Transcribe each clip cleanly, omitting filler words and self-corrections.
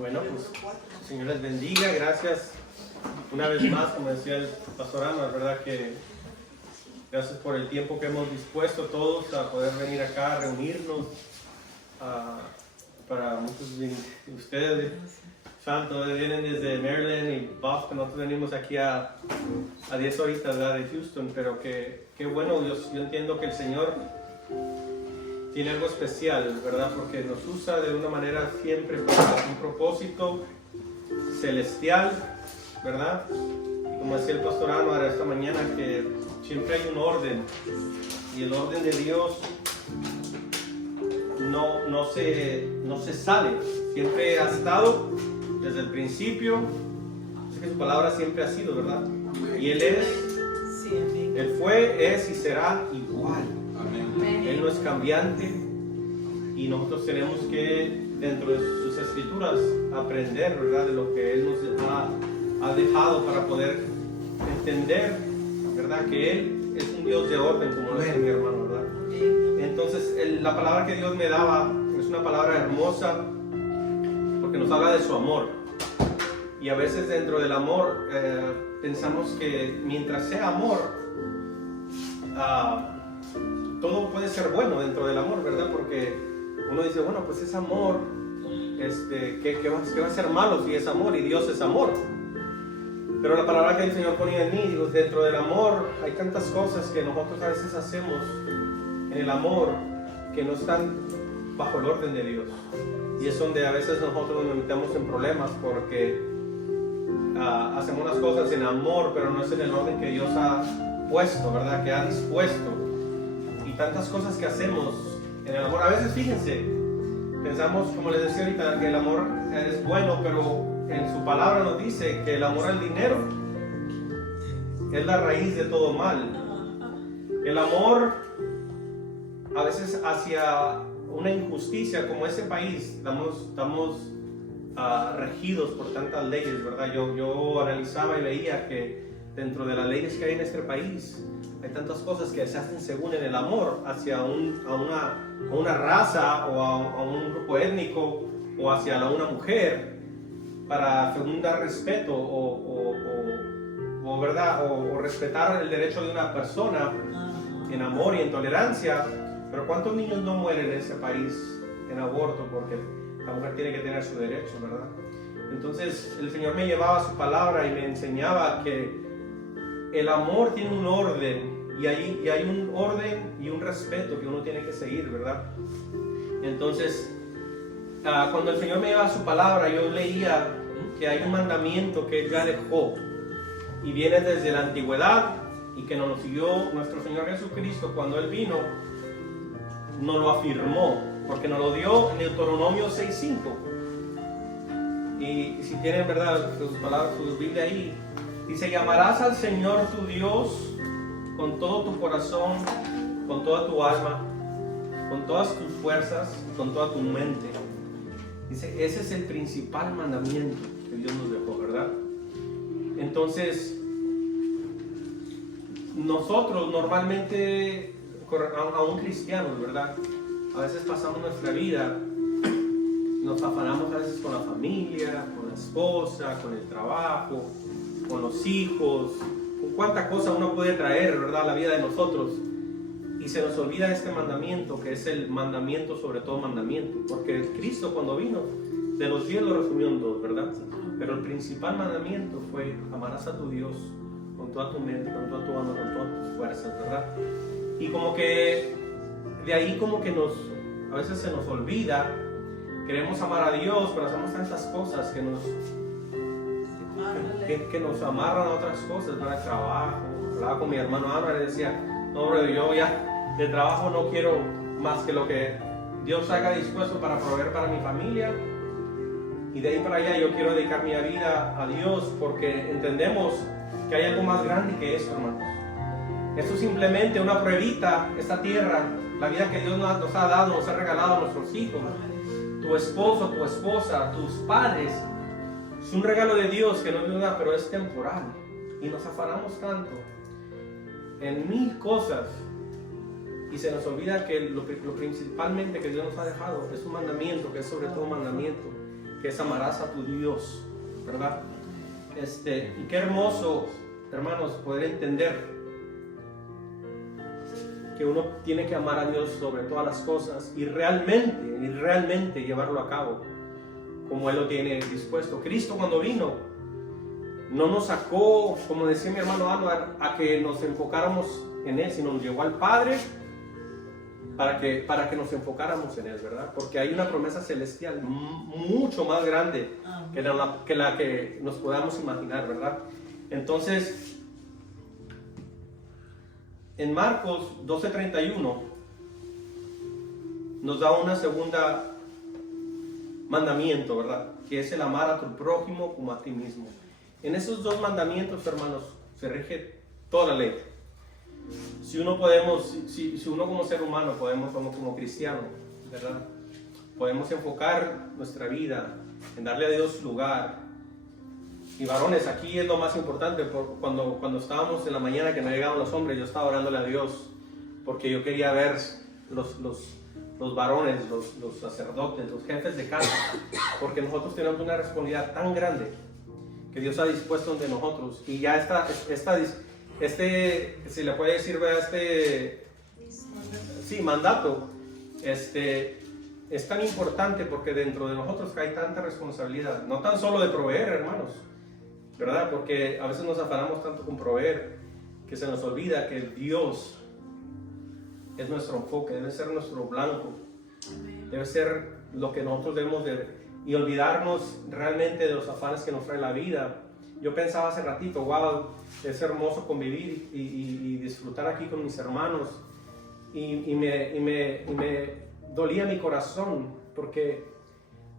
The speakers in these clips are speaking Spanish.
Bueno, pues Señor les bendiga, gracias una vez más, como decía el pastor Ana, verdad que gracias por el tiempo que hemos dispuesto todos a poder venir acá, a reunirnos. Para muchos de ustedes, Santo, vienen desde Maryland y Boston, nosotros venimos aquí a 10 horitas, ¿verdad?, de Houston, pero qué bueno, yo entiendo que el Señor tiene algo especial, ¿verdad? Porque nos usa de una manera siempre para un propósito celestial, ¿verdad? Y como decía el pastor Anuar esta mañana, que siempre hay un orden, y el orden de Dios no se sale, siempre ha estado desde el principio, así que su palabra siempre ha sido, ¿verdad? Y Él es, Él fue, es y será igual. Él no es cambiante y nosotros tenemos que, dentro de sus escrituras, aprender, ¿verdad?, de lo que Él nos ha dejado para poder entender, ¿verdad?, que Él es un Dios de orden, como lo dice mi hermano, ¿verdad? Entonces, la palabra que Dios me daba es una palabra hermosa porque nos habla de su amor. Y a veces dentro del amor pensamos que mientras sea amor, todo puede ser bueno dentro del amor, ¿verdad? Porque uno dice, bueno, pues es amor, ¿qué va a ser malo si es amor? Y Dios es amor. Pero la palabra que el Señor ponía en mí, digo, dentro del amor hay tantas cosas que nosotros a veces hacemos en el amor que no están bajo el orden de Dios. Y es donde a veces nosotros nos metemos en problemas porque hacemos las cosas en amor, pero no es en el orden que Dios ha puesto, ¿verdad?, que ha dispuesto. Y tantas cosas que hacemos en el amor, a veces fíjense, pensamos, como les decía ahorita, que el amor es bueno, pero en su palabra nos dice que el amor al dinero es la raíz de todo mal. El amor a veces hacia una injusticia, como ese país, estamos regidos por tantas leyes, ¿verdad? Yo analizaba y veía que dentro de las leyes que hay en este país hay tantas cosas que se hacen según en el amor hacia una raza o a un grupo étnico o hacia una mujer para según dar respeto ¿verdad? O respetar el derecho de una persona en amor y en tolerancia. Pero ¿cuántos niños no mueren en ese país en aborto porque la mujer tiene que tener su derecho, ¿verdad? Entonces el Señor me llevaba su palabra y me enseñaba que el amor tiene un orden y hay un orden y un respeto que uno tiene que seguir, ¿verdad? Entonces cuando el Señor me llevaba su palabra, yo leía que hay un mandamiento que Él ya dejó y viene desde la antigüedad y que nos lo siguió nuestro Señor Jesucristo cuando Él vino, nos lo afirmó, porque nos lo dio en Deuteronomio 6:5. Y si tienen, ¿verdad?, sus palabras, su Biblia ahí, dice: llamarás al Señor tu Dios con todo tu corazón, con toda tu alma, con todas tus fuerzas y con toda tu mente. Dice, ese es el principal mandamiento que Dios nos dejó, ¿verdad? Entonces, nosotros normalmente, aún cristianos, ¿verdad?, a veces pasamos nuestra vida, nos afanamos a veces con la familia, con la esposa, con el trabajo, con los hijos, con cuánta cosa uno puede traer, ¿verdad?, a la vida de nosotros. Y se nos olvida este mandamiento, que es el mandamiento sobre todo mandamiento. Porque Cristo, cuando vino, de los 10 lo resumió en 2, ¿verdad? Pero el principal mandamiento fue: amarás a tu Dios con toda tu mente, con toda tu alma, con todas tus fuerzas, ¿verdad? Y como que de ahí como que a veces se nos olvida. Queremos amar a Dios, pero hacemos tantas cosas que nos amarran a otras cosas, ¿verdad? El trabajo. Hablaba con mi hermano Ana y le decía: no, hombre, yo ya de trabajo no quiero más que lo que Dios haga dispuesto para proveer para mi familia. Y de ahí para allá yo quiero dedicar mi vida a Dios, porque entendemos que hay algo más grande que esto, hermanos. Esto es simplemente una pruebita, esta tierra, la vida que Dios nos ha dado, nos ha regalado a nuestros hijos, tu esposo, tu esposa, tus padres. Es un regalo de Dios que no es nada, pero es temporal. Y nos afanamos tanto en 1000 cosas y se nos olvida que lo principalmente que Dios nos ha dejado es un mandamiento, que es sobre todo un mandamiento, que es amarás a tu Dios, ¿verdad? Y qué hermoso, hermanos, poder entender que uno tiene que amar a Dios sobre todas las cosas y realmente llevarlo a cabo como Él lo tiene dispuesto. Cristo, cuando vino, no nos sacó, como decía mi hermano Anuar, a que nos enfocáramos en Él, sino nos llevó al Padre para que nos enfocáramos en Él, ¿verdad? Porque hay una promesa celestial mucho más grande que la que nos podamos imaginar, ¿verdad? Entonces, en Marcos 12:31 nos da una segunda mandamiento, ¿verdad? Que es el amar a tu prójimo como a ti mismo. En esos dos mandamientos, hermanos, se rige toda la ley. Si uno como ser humano podemos, como cristiano, ¿verdad? Podemos enfocar nuestra vida en darle a Dios lugar. Y varones, aquí es lo más importante. Cuando estábamos en la mañana que no llegaban los hombres, yo estaba orándole a Dios porque yo quería ver los varones, los sacerdotes, los jefes de casa, porque nosotros tenemos una responsabilidad tan grande que Dios ha dispuesto de nosotros. Y ya se le puede decir, mandato, es tan importante porque dentro de nosotros hay tanta responsabilidad, no tan solo de proveer, hermanos, ¿verdad? Porque a veces nos afanamos tanto con proveer que se nos olvida que Dios es nuestro enfoque, debe ser nuestro blanco, debe ser lo que nosotros debemos y olvidarnos realmente de los afanes que nos trae la vida. Yo pensaba hace ratito, wow, es hermoso convivir y disfrutar aquí con mis hermanos, y me dolía mi corazón porque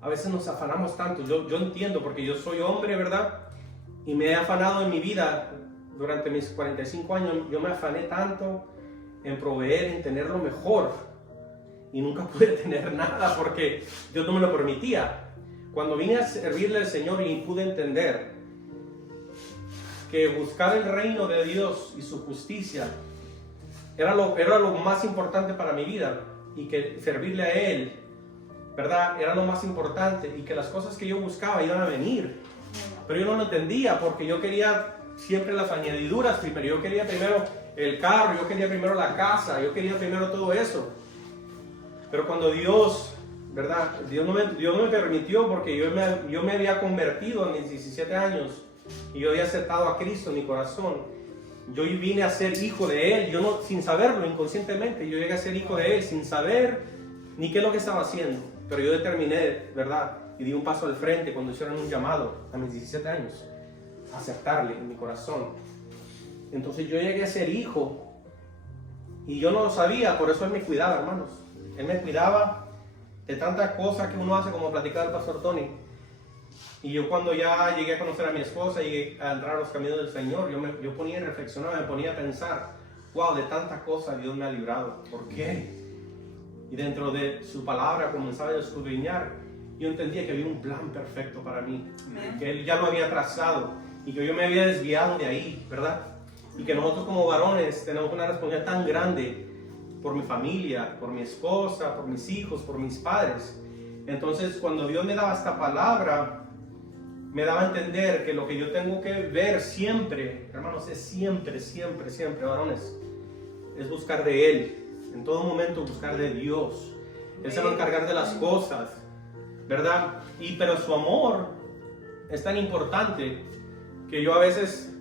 a veces nos afanamos tanto. Yo entiendo, porque yo soy hombre, ¿verdad? Y me he afanado en mi vida durante mis 45 años, yo me afané tanto en proveer, en tener lo mejor, y nunca pude tener nada porque Dios no me lo permitía. Cuando vine a servirle al Señor y pude entender que buscar el reino de Dios y su justicia era lo más importante para mi vida, y que servirle a Él, ¿verdad?, era lo más importante, y que las cosas que yo buscaba iban a venir, pero yo no lo entendía porque yo quería siempre las añadiduras primero. Yo quería primero el carro, yo quería primero la casa, yo quería primero todo eso. Pero cuando Dios, ¿verdad?, Dios no me permitió, porque yo me había convertido a mis 17 años y yo había aceptado a Cristo en mi corazón. Yo vine a ser hijo de Él, sin saberlo, inconscientemente. Yo llegué a ser hijo de Él sin saber ni qué es lo que estaba haciendo. Pero yo determiné, ¿verdad?, y di un paso al frente cuando hicieron un llamado a mis 17 años, a aceptarle en mi corazón. Entonces yo llegué a ser hijo y yo no lo sabía, por eso Él me cuidaba, hermanos. Él me cuidaba de tantas cosas que uno hace, como platicaba el pastor Tony. Y yo, cuando ya llegué a conocer a mi esposa y a entrar a los caminos del Señor, yo ponía a reflexionar, me ponía a pensar, wow, de tantas cosas Dios me ha librado. ¿Por qué? Y dentro de su palabra comenzaba a escudriñar. Yo entendía que había un plan perfecto para mí, que Él ya lo había trazado y que yo me había desviado de ahí, ¿verdad? Y que nosotros como varones tenemos una responsabilidad tan grande por mi familia, por mi esposa, por mis hijos, por mis padres. Entonces, cuando Dios me daba esta palabra, me daba a entender que lo que yo tengo que ver siempre, hermanos, es siempre, varones, es buscar de Él. En todo momento buscar de Dios. Él se va a encargar de las cosas, ¿verdad? Pero su amor es tan importante que yo a veces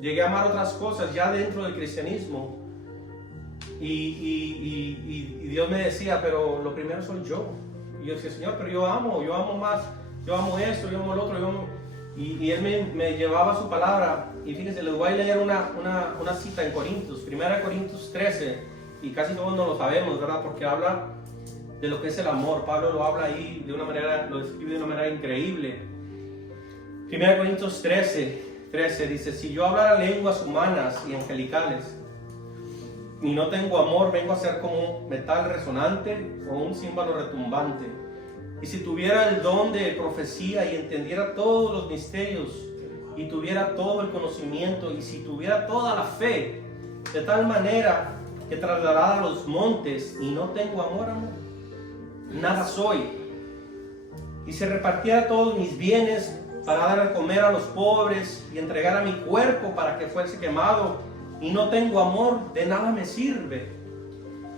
llegué a amar otras cosas ya dentro del cristianismo, y Dios me decía, pero lo primero soy yo. Y yo decía, Señor, pero yo amo más, yo amo esto, yo amo el otro, y Él me llevaba su palabra. Y fíjense, les voy a leer una cita en Corintios, 1 Corintios 13, y casi todos no lo sabemos, ¿verdad? Porque habla de lo que es el amor. Pablo lo habla ahí de una manera, lo describe de una manera increíble. 1 Corintios 13 dice, si yo hablara lenguas humanas y angelicales y no tengo amor, vengo a ser como un metal resonante o un címbalo retumbante. Y si tuviera el don de profecía y entendiera todos los misterios y tuviera todo el conocimiento, y si tuviera toda la fe, de tal manera que trasladara los montes, y no tengo amor, nada soy. y si repartiera todos mis bienes para dar a comer a los pobres y entregar a mi cuerpo para que fuese quemado, y no tengo amor, de nada me sirve.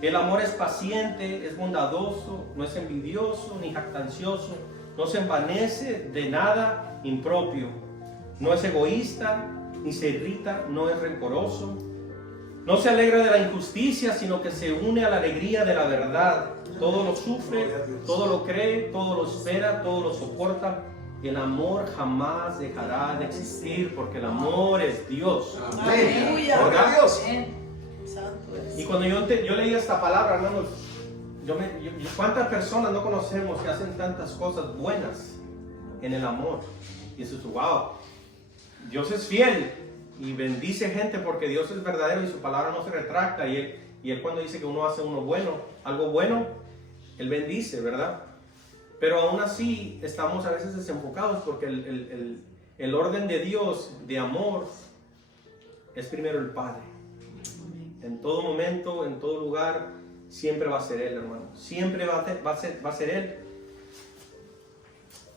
El amor es paciente, es bondadoso, no es envidioso ni jactancioso, no se envanece de nada impropio, no es egoísta, ni se irrita, no es rencoroso, no se alegra de la injusticia, sino que se une a la alegría de la verdad. Todo lo sufre, todo lo cree, todo lo espera, todo lo soporta. El amor jamás dejará de existir, porque el amor es Dios. Aleluya. ¿Verdad? Dios. Y cuando yo leí esta palabra, hermanos, ¿cuántas personas no conocemos que hacen tantas cosas buenas en el amor? Y eso es wow. Dios es fiel y bendice gente porque Dios es verdadero y su palabra no se retracta. Y él cuando dice que uno hace algo bueno, Él bendice, ¿verdad? Pero aún así estamos a veces desenfocados porque el orden de Dios de amor es primero el Padre. En todo momento, en todo lugar, siempre va a ser Él, hermano. Siempre va a ser Él.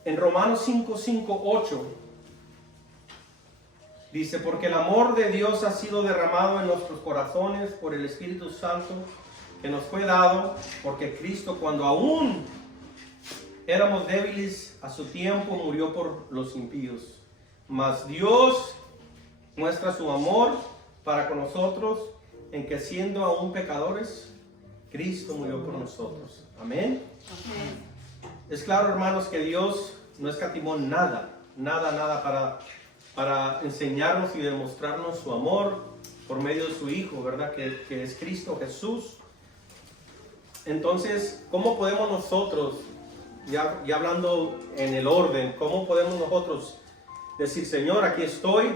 En Romanos 5:8 dice, porque el amor de Dios ha sido derramado en nuestros corazones por el Espíritu Santo que nos fue dado, porque Cristo, cuando aún éramos débiles, a su tiempo murió por los impíos. Mas Dios muestra su amor para con nosotros, en que siendo aún pecadores, Cristo murió por nosotros. Amén. Es claro, hermanos, que Dios no escatimó nada para enseñarnos y demostrarnos su amor por medio de su Hijo, ¿verdad? Que es Cristo Jesús. Entonces, ¿cómo podemos nosotros, ya hablando en el orden, cómo podemos nosotros decir, Señor, aquí estoy,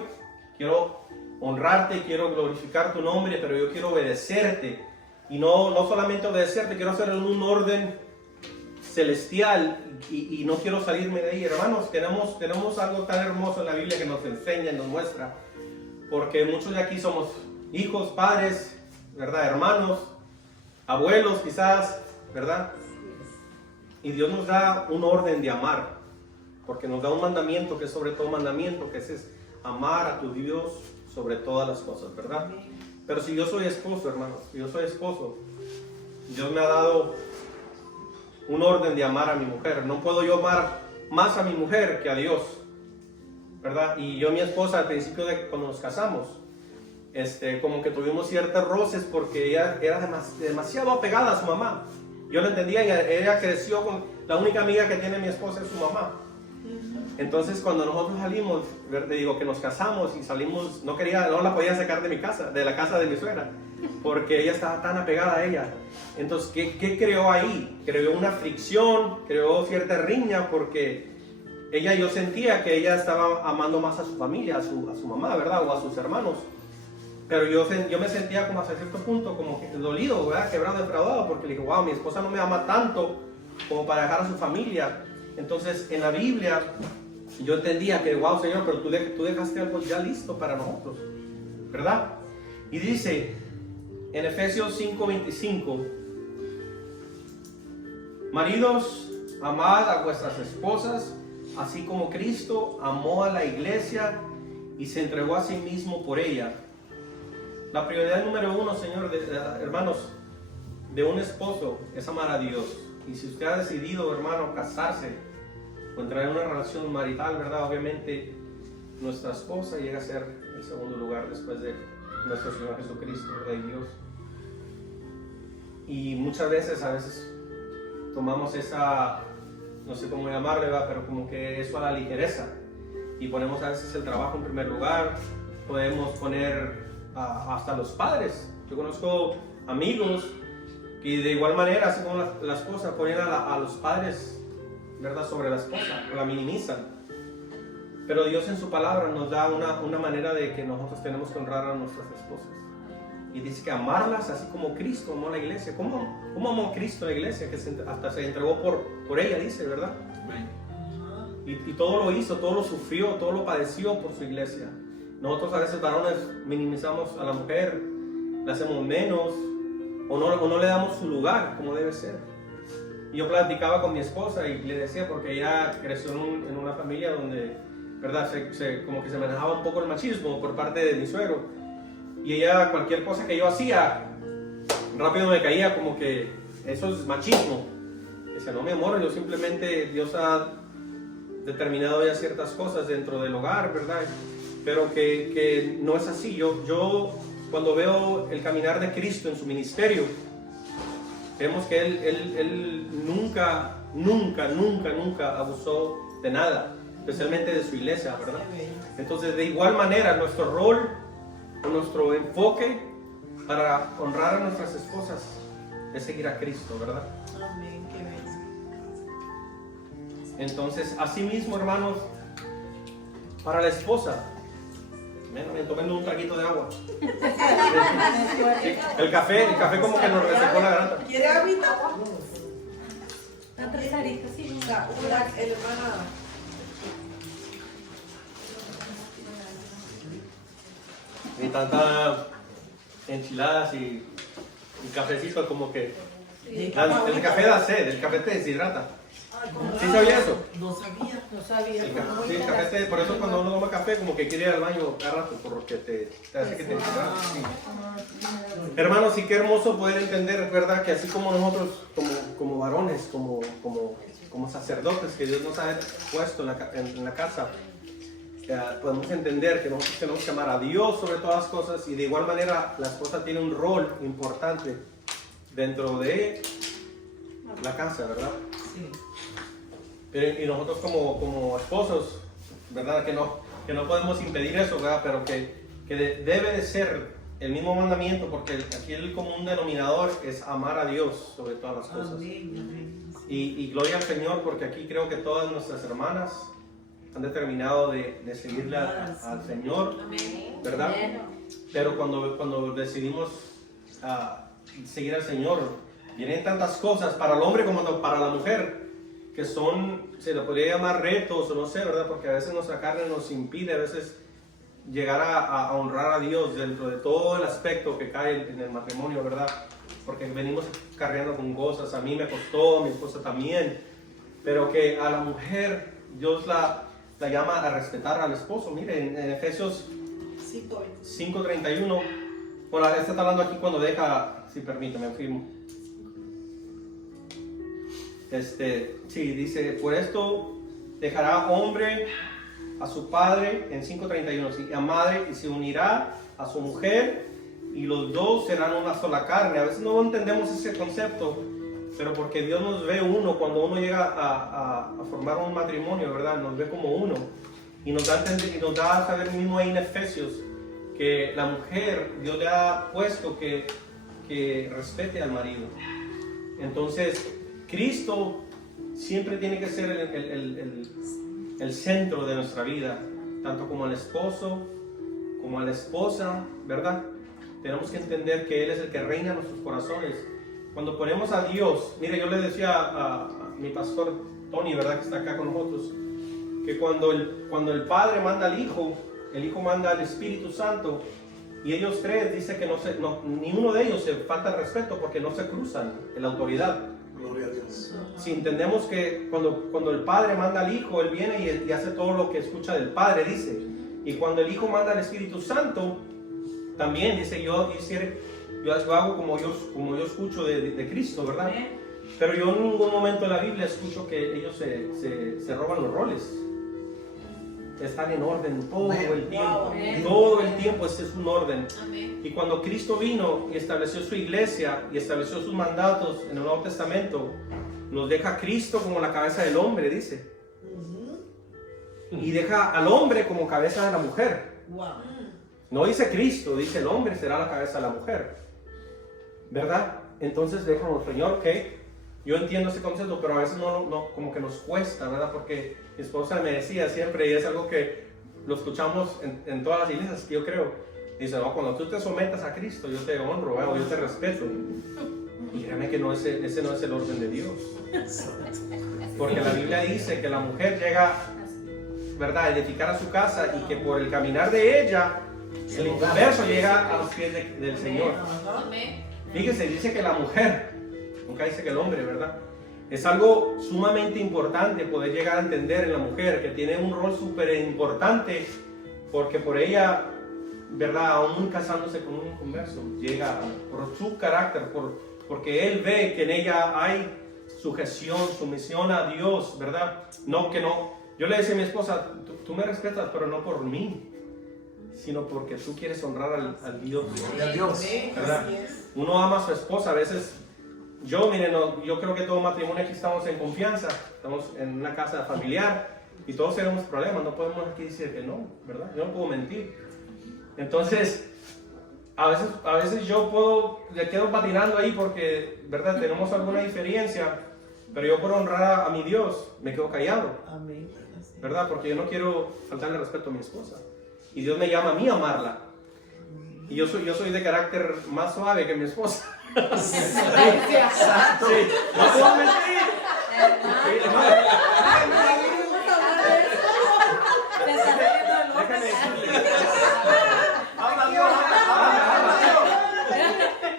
quiero honrarte, quiero glorificar tu nombre, pero yo quiero obedecerte? Y no solamente obedecerte, quiero hacer en un orden celestial y no quiero salirme de ahí. Hermanos, tenemos algo tan hermoso en la Biblia que nos enseña y nos muestra, porque muchos de aquí somos hijos, padres, ¿verdad? Hermanos, abuelos quizás, ¿verdad? Y Dios nos da un orden de amar, porque nos da un mandamiento que es sobre todo mandamiento, que es amar a tu Dios sobre todas las cosas, ¿verdad? Pero si yo soy esposo, hermanos, si yo soy esposo, Dios me ha dado un orden de amar a mi mujer. No puedo yo amar más a mi mujer que a Dios, ¿verdad? Y yo, mi esposa, al principio de cuando nos casamos, como que tuvimos ciertos roces porque ella era demasiado apegada a su mamá. Yo lo entendía y ella creció con la única amiga que tiene mi esposa es su mamá. Entonces cuando nosotros salimos, que nos casamos y salimos, no la podía sacar de mi casa, de la casa de mi suegra, porque ella estaba tan apegada a ella. Entonces, ¿qué creó ahí? Creó una fricción, creó cierta riña, porque yo sentía que ella estaba amando más a su familia, a su mamá, ¿verdad? O a sus hermanos. Pero yo me sentía como hasta cierto punto como que dolido, ¿verdad? Quebrado, defraudado, porque le dije, wow, mi esposa no me ama tanto como para dejar a su familia. Entonces, en la Biblia, yo entendía que, wow, Señor, pero tú dejaste algo ya listo para nosotros, ¿verdad? Y dice, en Efesios 5:25, maridos, amad a vuestras esposas, así como Cristo amó a la iglesia y se entregó a sí mismo por ella. La prioridad número uno, Señor, hermanos, de un esposo es amar a Dios. Y si usted ha decidido, hermano, casarse o entrar en una relación marital, ¿verdad? Obviamente nuestra esposa llega a ser el segundo lugar después de nuestro Señor Jesucristo, ¿verdad? Y Dios. Y muchas veces, tomamos esa, no sé cómo llamarle, ¿verdad? Pero como que eso a la ligereza. Y ponemos a veces el trabajo en primer lugar. Podemos poner hasta los padres. Yo conozco amigos que de igual manera, así como la esposa, ponen a los padres, ¿verdad?, sobre la esposa, o la minimizan. Pero Dios en su palabra nos da una manera de que nosotros tenemos que honrar a nuestras esposas. Y dice que amarlas así como Cristo amó a la iglesia. ¿Cómo amó Cristo a la iglesia? Que hasta se entregó por ella, dice, ¿verdad? Y todo lo hizo, todo lo sufrió, todo lo padeció por su iglesia. Nosotros a veces, varones, minimizamos a la mujer, la hacemos menos, o no le damos su lugar como debe ser. Y yo platicaba con mi esposa y le decía, porque ella creció en una familia donde, ¿verdad? Como que se manejaba un poco el machismo por parte de mi suegro. Y ella, cualquier cosa que yo hacía, rápido me caía como que eso es machismo. Decía, no, mi amor, yo simplemente, Dios ha determinado ya ciertas cosas dentro del hogar, ¿verdad? Pero que no es así. Yo cuando veo el caminar de Cristo en su ministerio, vemos que él nunca abusó de nada, especialmente de su iglesia, ¿verdad? Entonces, de igual manera, nuestro rol, nuestro enfoque para honrar a nuestras esposas es seguir a Cristo, ¿verdad? Amén. Qué bien. Entonces, así mismo, hermanos, para la esposa, tomen un traguito de agua. El café como que nos resecó la garganta. ¿Quiere agüita? Una trazarita, sí. Una hermana. Y tantas enchiladas y cafecito como que... Sí. El café da sed, el café te deshidrata. ¿Sí sabía eso? No sabía. No sabía. Sí, el café por eso cuando uno toma café como que quiere ir al baño cada rato, porque te hace que te deshidrate. Sí. Hermanos, sí, qué hermoso poder entender, ¿verdad? Que así como nosotros, como varones, como sacerdotes que Dios nos ha puesto en la casa, podemos entender que nosotros tenemos que amar a Dios sobre todas las cosas, y de igual manera la esposa tiene un rol importante dentro de la casa, ¿verdad? Sí. Y nosotros como esposos, ¿verdad? Que no podemos impedir eso, ¿verdad? Pero que debe de ser el mismo mandamiento, porque aquí el común denominador es amar a Dios sobre todas las cosas. Amén. Y gloria al Señor, porque aquí creo que todas nuestras hermanas han determinado de seguirle al Señor, ¿verdad? Pero cuando decidimos seguir al Señor, vienen tantas cosas para el hombre como para la mujer, que se le podría llamar retos o no sé, ¿verdad? Porque a veces nuestra carne nos impide a veces llegar a honrar a Dios dentro de todo el aspecto que cae en el matrimonio, ¿verdad? Porque venimos cargando con cosas, a mí me costó, a mi esposa también, pero que a la mujer Dios la llama a respetar al esposo. Miren, en Efesios 5:31, bueno, está hablando aquí cuando deja, si permíteme, firmo. Sí, dice, por esto dejará hombre a su padre, en 5:31, ¿sí? A madre, y se unirá a su mujer, y los dos serán una sola carne. A veces no entendemos ese concepto, pero porque Dios nos ve uno, cuando uno llega a formar un matrimonio, ¿verdad? Nos ve como uno, y nos da a entender, y nos da a saber mismo ahí en Efesios, que la mujer, Dios le ha puesto que respete al marido. Entonces, Cristo siempre tiene que ser el centro de nuestra vida, tanto como el esposo, como a la esposa, ¿verdad? Tenemos que entender que Él es el que reina en nuestros corazones. Cuando ponemos a Dios, mire, yo le decía a mi pastor Tony, ¿verdad? Que está acá con nosotros, que cuando el Padre manda al Hijo, el Hijo manda al Espíritu Santo, y ellos tres, dice que ni uno de ellos se falta el respeto porque no se cruzan en la autoridad. Gloria a Dios. Si entendemos que cuando el Padre manda al Hijo, Él viene y hace todo lo que escucha del Padre, dice. Y cuando el Hijo manda al Espíritu Santo, también dice, yo hago como yo escucho de Cristo, ¿verdad? Pero yo en ningún momento en la Biblia escucho que ellos se roban los roles. Están en orden todo el tiempo. Todo el tiempo ese es un orden. Y cuando Cristo vino y estableció su iglesia y estableció sus mandatos en el Nuevo Testamento, nos deja a Cristo como la cabeza del hombre, dice. Y deja al hombre como cabeza de la mujer. No dice Cristo, dice el hombre será la cabeza de la mujer, ¿verdad? Entonces déjanos, Señor, que yo entiendo ese concepto, pero a veces no como que nos cuesta, ¿verdad? Porque mi esposa me decía siempre, y es algo que lo escuchamos en todas las iglesias que yo creo, dice, no, cuando tú te sometas a Cristo, yo te honro, ¿verdad? Yo te respeto. Y créeme que ese no es el orden de Dios. Porque la Biblia dice que la mujer llega, ¿verdad?, a edificar a su casa, y que por el caminar de ella, el universo llega a los pies del Señor. Fíjese, dice que la mujer, nunca dice que el hombre, ¿verdad? Es algo sumamente importante poder llegar a entender en la mujer que tiene un rol súper importante, porque por ella, ¿verdad? Aún casándose con un inconverso, llega por su carácter, porque él ve que en ella hay sujeción, sumisión a Dios, ¿verdad? No, que no. Yo le decía a mi esposa, tú me respetas, pero no por mí, sino porque tú quieres honrar al Dios. Gloria a Dios. ¿Verdad? Uno ama a su esposa, a veces. Yo, miren, yo creo que todo matrimonio aquí estamos en confianza, estamos en una casa familiar y todos tenemos problemas, no podemos aquí decir que no, ¿verdad? Yo no puedo mentir. Entonces, a veces yo le quedo patinando ahí porque, ¿verdad? Tenemos alguna diferencia, pero yo por honrar a mi Dios me quedo callado, Amén. ¿verdad? Porque yo no quiero faltarle respeto a mi esposa y Dios me llama a mí a amarla. Y yo soy de carácter más suave que mi esposa. Exacto. Sí, no puedo mentir. Sí, déjame decirle. Habla Dios, habla Dios.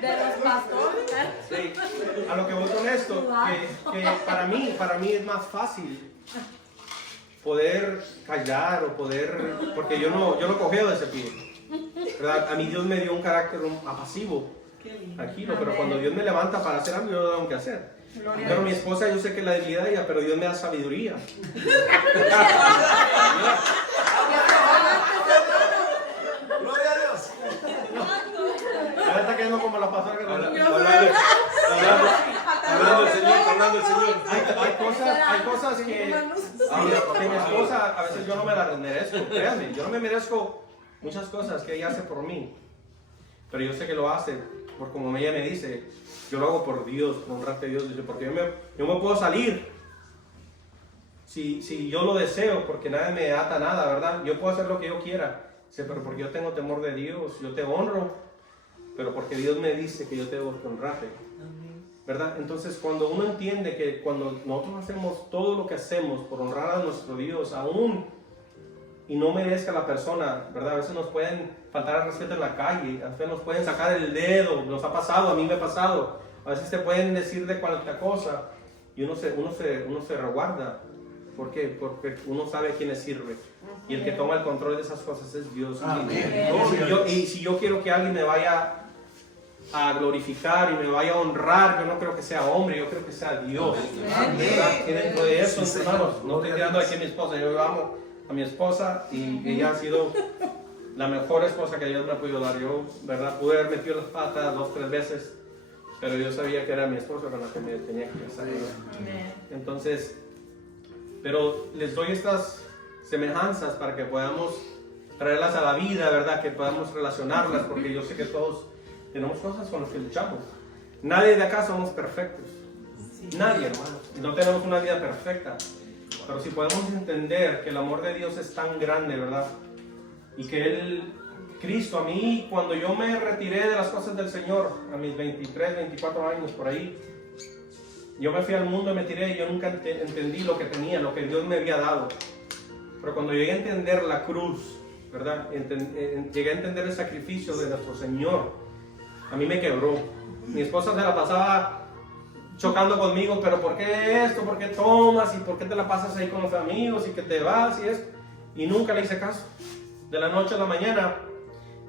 De los pastores. Sí, a lo que voy con esto, que para mí es más fácil poder callar o poder, porque yo no cogeo de ese pie, ¿verdad? A mí Dios me dio un carácter apasivo, tranquilo, pero cuando Dios me levanta para hacer algo, yo lo tengo que hacer. Pero mi esposa, yo sé que es la debilidad de ella, pero Dios me da sabiduría. Gloria a Dios. Ahora está quedando como la pastora que hablando el Señor. hay cosas que mi esposa, a veces yo no me la merezco, créanme, yo no me merezco muchas cosas que ella hace por mí, pero yo sé que lo hace, por como ella me dice, yo lo hago por Dios, por honrarte a Dios, dice, porque yo me puedo salir, si yo lo deseo, porque nadie me ata a nada, ¿verdad? Yo puedo hacer lo que yo quiera, dice, pero porque yo tengo temor de Dios, yo te honro, pero porque Dios me dice que yo tengo que honrarte. ¿Verdad? Entonces, cuando uno entiende que cuando nosotros hacemos todo lo que hacemos por honrar a nuestro Dios, aún y no merezca la persona, ¿verdad? A veces nos pueden faltar al respeto en la calle, a veces nos pueden sacar el dedo, nos ha pasado, a mí me ha pasado, a veces te pueden decir de cualquier cosa y uno se reguarda. ¿Por qué? Porque uno sabe a quién le sirve y el que toma el control de esas cosas es Dios. Amén. Y si yo quiero que alguien me vaya a glorificar y me vaya a honrar, yo no creo que sea hombre, yo creo que sea Dios. ¿Verdad? Que dentro de eso, hermanos, no estoy tirando aquí a mi esposa, yo amo a mi esposa y ella ha sido la mejor esposa que Dios me ha podido dar. Yo, ¿verdad? Pude haber metido las patas 2 o 3 veces, pero yo sabía que era mi esposa con la que me tenía que casar. Entonces, pero les doy estas semejanzas para que podamos traerlas a la vida, ¿verdad? Que podamos relacionarlas, porque yo sé que todos tenemos cosas con las que luchamos. Nadie de acá somos perfectos. Nadie, hermanos. No tenemos una vida perfecta. Pero si podemos entender que el amor de Dios es tan grande, ¿verdad? Y que Cristo, a mí, cuando yo me retiré de las cosas del Señor, a mis 23, 24 años por ahí, yo me fui al mundo y me tiré y yo nunca entendí lo que tenía, lo que Dios me había dado. Pero cuando llegué a entender la cruz, ¿verdad? Llegué a entender el sacrificio de nuestro Señor, a mí me quebró. Mi esposa se la pasaba chocando conmigo, pero ¿por qué esto? ¿Por qué tomas? ¿Y por qué te la pasas ahí con los amigos? ¿Y que te vas? Y eso. Y nunca le hice caso. De la noche a la mañana,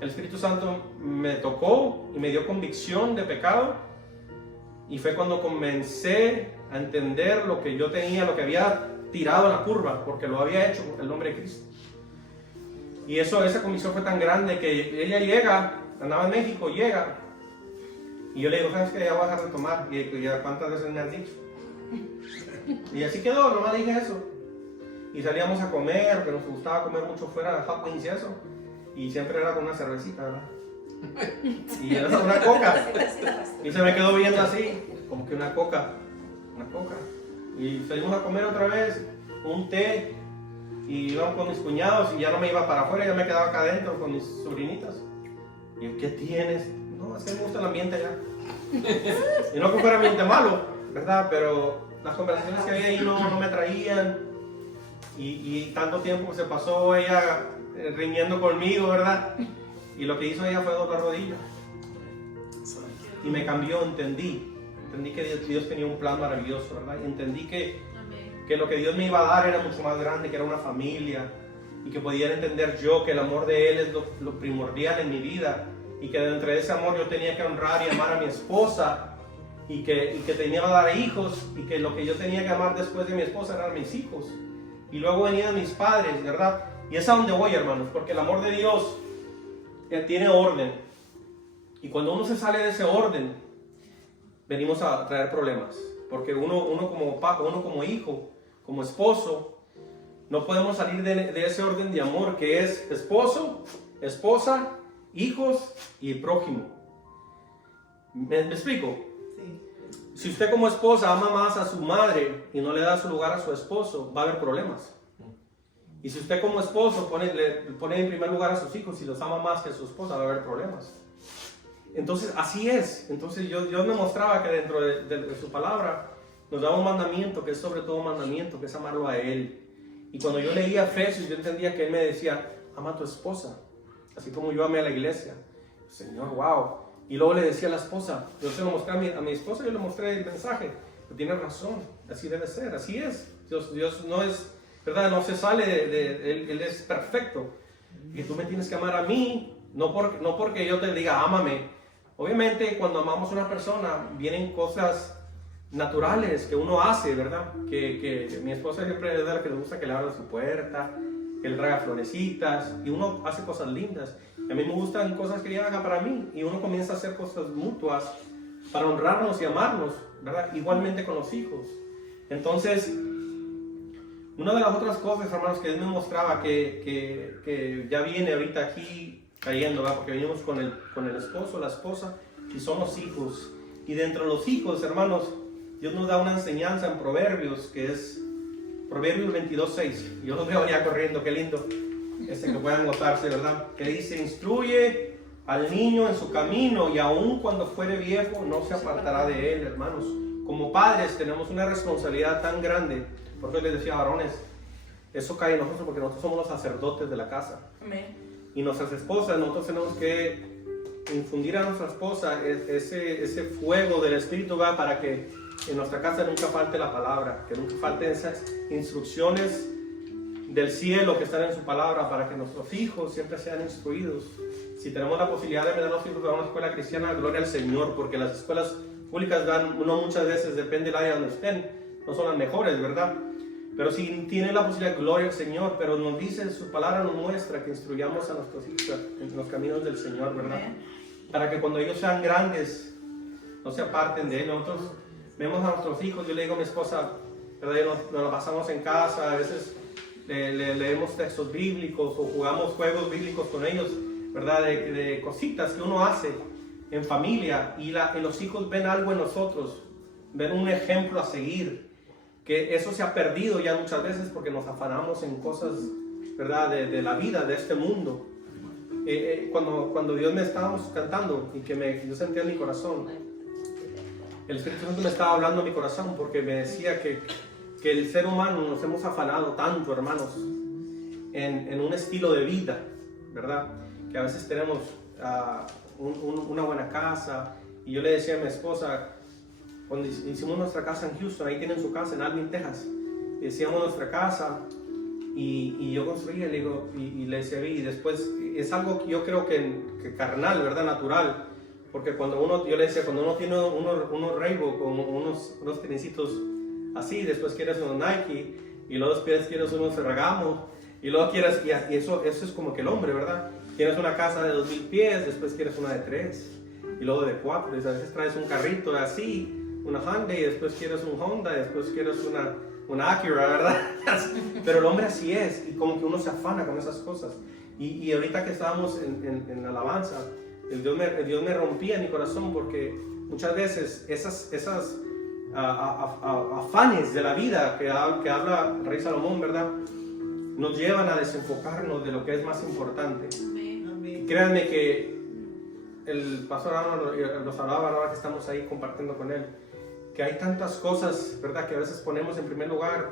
el Espíritu Santo me tocó y me dio convicción de pecado. Y fue cuando comencé a entender lo que yo tenía, lo que había tirado a la curva, porque lo había hecho por el nombre de Cristo. Y esa convicción fue tan grande que ella llega, andaba en México, llega. Y yo le digo, ¿sabes qué? Ya voy a dejar de tomar. Y ya cuántas veces me has dicho. Y así quedó, nomás dije eso. Y salíamos a comer, que nos gustaba comer mucho fuera de Hot Wings y eso. Y siempre era con una cervecita, ¿verdad? Y era una coca. Y se me quedó viendo así, como que una coca. Y salimos a comer otra vez, un té. Y íbamos con mis cuñados y ya no me iba para afuera, ya me quedaba acá adentro con mis sobrinitas. Y yo, ¿qué tienes? No, es que me gusta el ambiente allá. Y no que fuera ambiente malo, ¿verdad? Pero las conversaciones que había ahí no me atraían. Y tanto tiempo se pasó ella riñendo conmigo, ¿verdad? Y lo que hizo ella fue doblar rodillas. Y me cambió, entendí Entendí que Dios tenía un plan maravilloso, ¿verdad? Y entendí que Amén. lo que Dios me iba a dar era mucho más grande, que era una familia, y que podía entender yo que el amor de Él es lo primordial en mi vida, y que dentro de ese amor yo tenía que honrar y amar a mi esposa, y que tenía que dar hijos, y que lo que yo tenía que amar después de mi esposa eran mis hijos, y luego venían mis padres, ¿verdad? Y es a donde voy, hermanos, porque el amor de Dios tiene orden, y cuando uno se sale de ese orden, venimos a traer problemas, porque uno como hijo, como esposo, no podemos salir de ese orden de amor que es esposo, esposa, hijos y prójimo. ¿Me explico? Sí. Si usted como esposa ama más a su madre y no le da su lugar a su esposo, va a haber problemas. Y si usted como esposo le pone en primer lugar a sus hijos y los ama más que a su esposa, va a haber problemas. Entonces, así es. Entonces, Dios me mostraba que dentro de su palabra nos da un mandamiento, que es sobre todo un mandamiento, que es amarlo a Él. Y cuando yo leía Efesios, yo entendía que Él me decía, ama a tu esposa, así como yo amé a la iglesia. Señor, wow. Y luego le decía a la esposa, yo se lo mostré a mi esposa, yo le mostré el mensaje. Pero tiene razón, así debe ser, así es. Dios no es, ¿verdad? No se sale Él es perfecto. Y tú me tienes que amar a mí, no porque yo te diga, ámame. Obviamente, cuando amamos a una persona, vienen cosas naturales que uno hace, ¿verdad? Que mi esposa siempre es de la que le gusta que le abra su puerta, que le traiga florecitas, y uno hace cosas lindas. Y a mí me gustan cosas que ella haga para mí, y uno comienza a hacer cosas mutuas para honrarnos y amarnos, ¿verdad? Igualmente con los hijos. Entonces, una de las otras cosas, hermanos, que Él me mostraba que ya viene ahorita aquí cayendo, ¿verdad? Porque venimos con el esposo, la esposa, y son los hijos. Y dentro de los hijos, hermanos, Dios nos da una enseñanza en Proverbios, que es Proverbios 22:6. Yo los veo ya corriendo, qué lindo. Que puedan gozarse, ¿verdad? Que dice, instruye al niño en su camino, y aun cuando fuere viejo, no se apartará de él, hermanos. Como padres tenemos una responsabilidad tan grande. Por eso les decía, varones, eso cae en nosotros porque nosotros somos los sacerdotes de la casa. Amén. Y nuestras esposas, nosotros tenemos que infundir a nuestra esposa ese fuego del Espíritu, ¿va? Para que en nuestra casa nunca falte la palabra, que nunca falten esas instrucciones del cielo que están en su palabra, para que nuestros hijos siempre sean instruidos. Si tenemos la posibilidad de meter a los hijos a una escuela cristiana, gloria al Señor, porque las escuelas públicas no muchas veces, depende del área donde estén, no son las mejores, ¿verdad? Pero si tienen la posibilidad, gloria al Señor. Pero nos dice, su palabra nos muestra que instruyamos a nuestros hijos en los caminos del Señor, ¿verdad? Para que cuando ellos sean grandes, no se aparten de Él. Nosotros vemos a nuestros hijos, yo le digo a mi esposa, ¿verdad? Nos la pasamos en casa, a veces le leemos textos bíblicos o jugamos juegos bíblicos con ellos, ¿verdad? De cositas que uno hace en familia, y los hijos ven algo en nosotros, ven un ejemplo a seguir. Que eso se ha perdido ya muchas veces porque nos afanamos en cosas, ¿verdad? De la vida, de este mundo. Cuando Dios me estábamos cantando y que yo sentía en mi corazón, el Espíritu Santo me estaba hablando en mi corazón, porque me decía que el ser humano nos hemos afanado tanto, hermanos, en un estilo de vida, ¿verdad? Que a veces tenemos una buena casa, y yo le decía a mi esposa, cuando hicimos nuestra casa en Houston, ahí tienen su casa en Alvin, Texas, y decíamos nuestra casa, y yo construía, le digo, y le decía, y después es algo que yo creo que carnal, ¿verdad? Natural, porque yo le decía, cuando uno tiene unos Reebok, como unos tenisitos así, después quieres unos Nike, y luego después quieres unos Ferragamo, y luego quieres, y eso es como que el hombre, ¿verdad? Tienes una casa de 2,000 pies, después quieres una de 3, y luego de 4, y a veces traes un carrito así, una Hyundai, y después quieres un Honda, y después quieres una Acura, ¿verdad? Pero el hombre así es, y como que uno se afana con esas cosas. Y ahorita que estábamos en alabanza, Dios me rompía en mi corazón, porque muchas veces esas afanes de la vida que habla Rey Salomón, ¿verdad? Nos llevan a desenfocarnos de lo que es más importante. Y créanme que el pastor nos hablaba ahora que estamos ahí compartiendo con él, que hay tantas cosas, ¿verdad?, que a veces ponemos en primer lugar,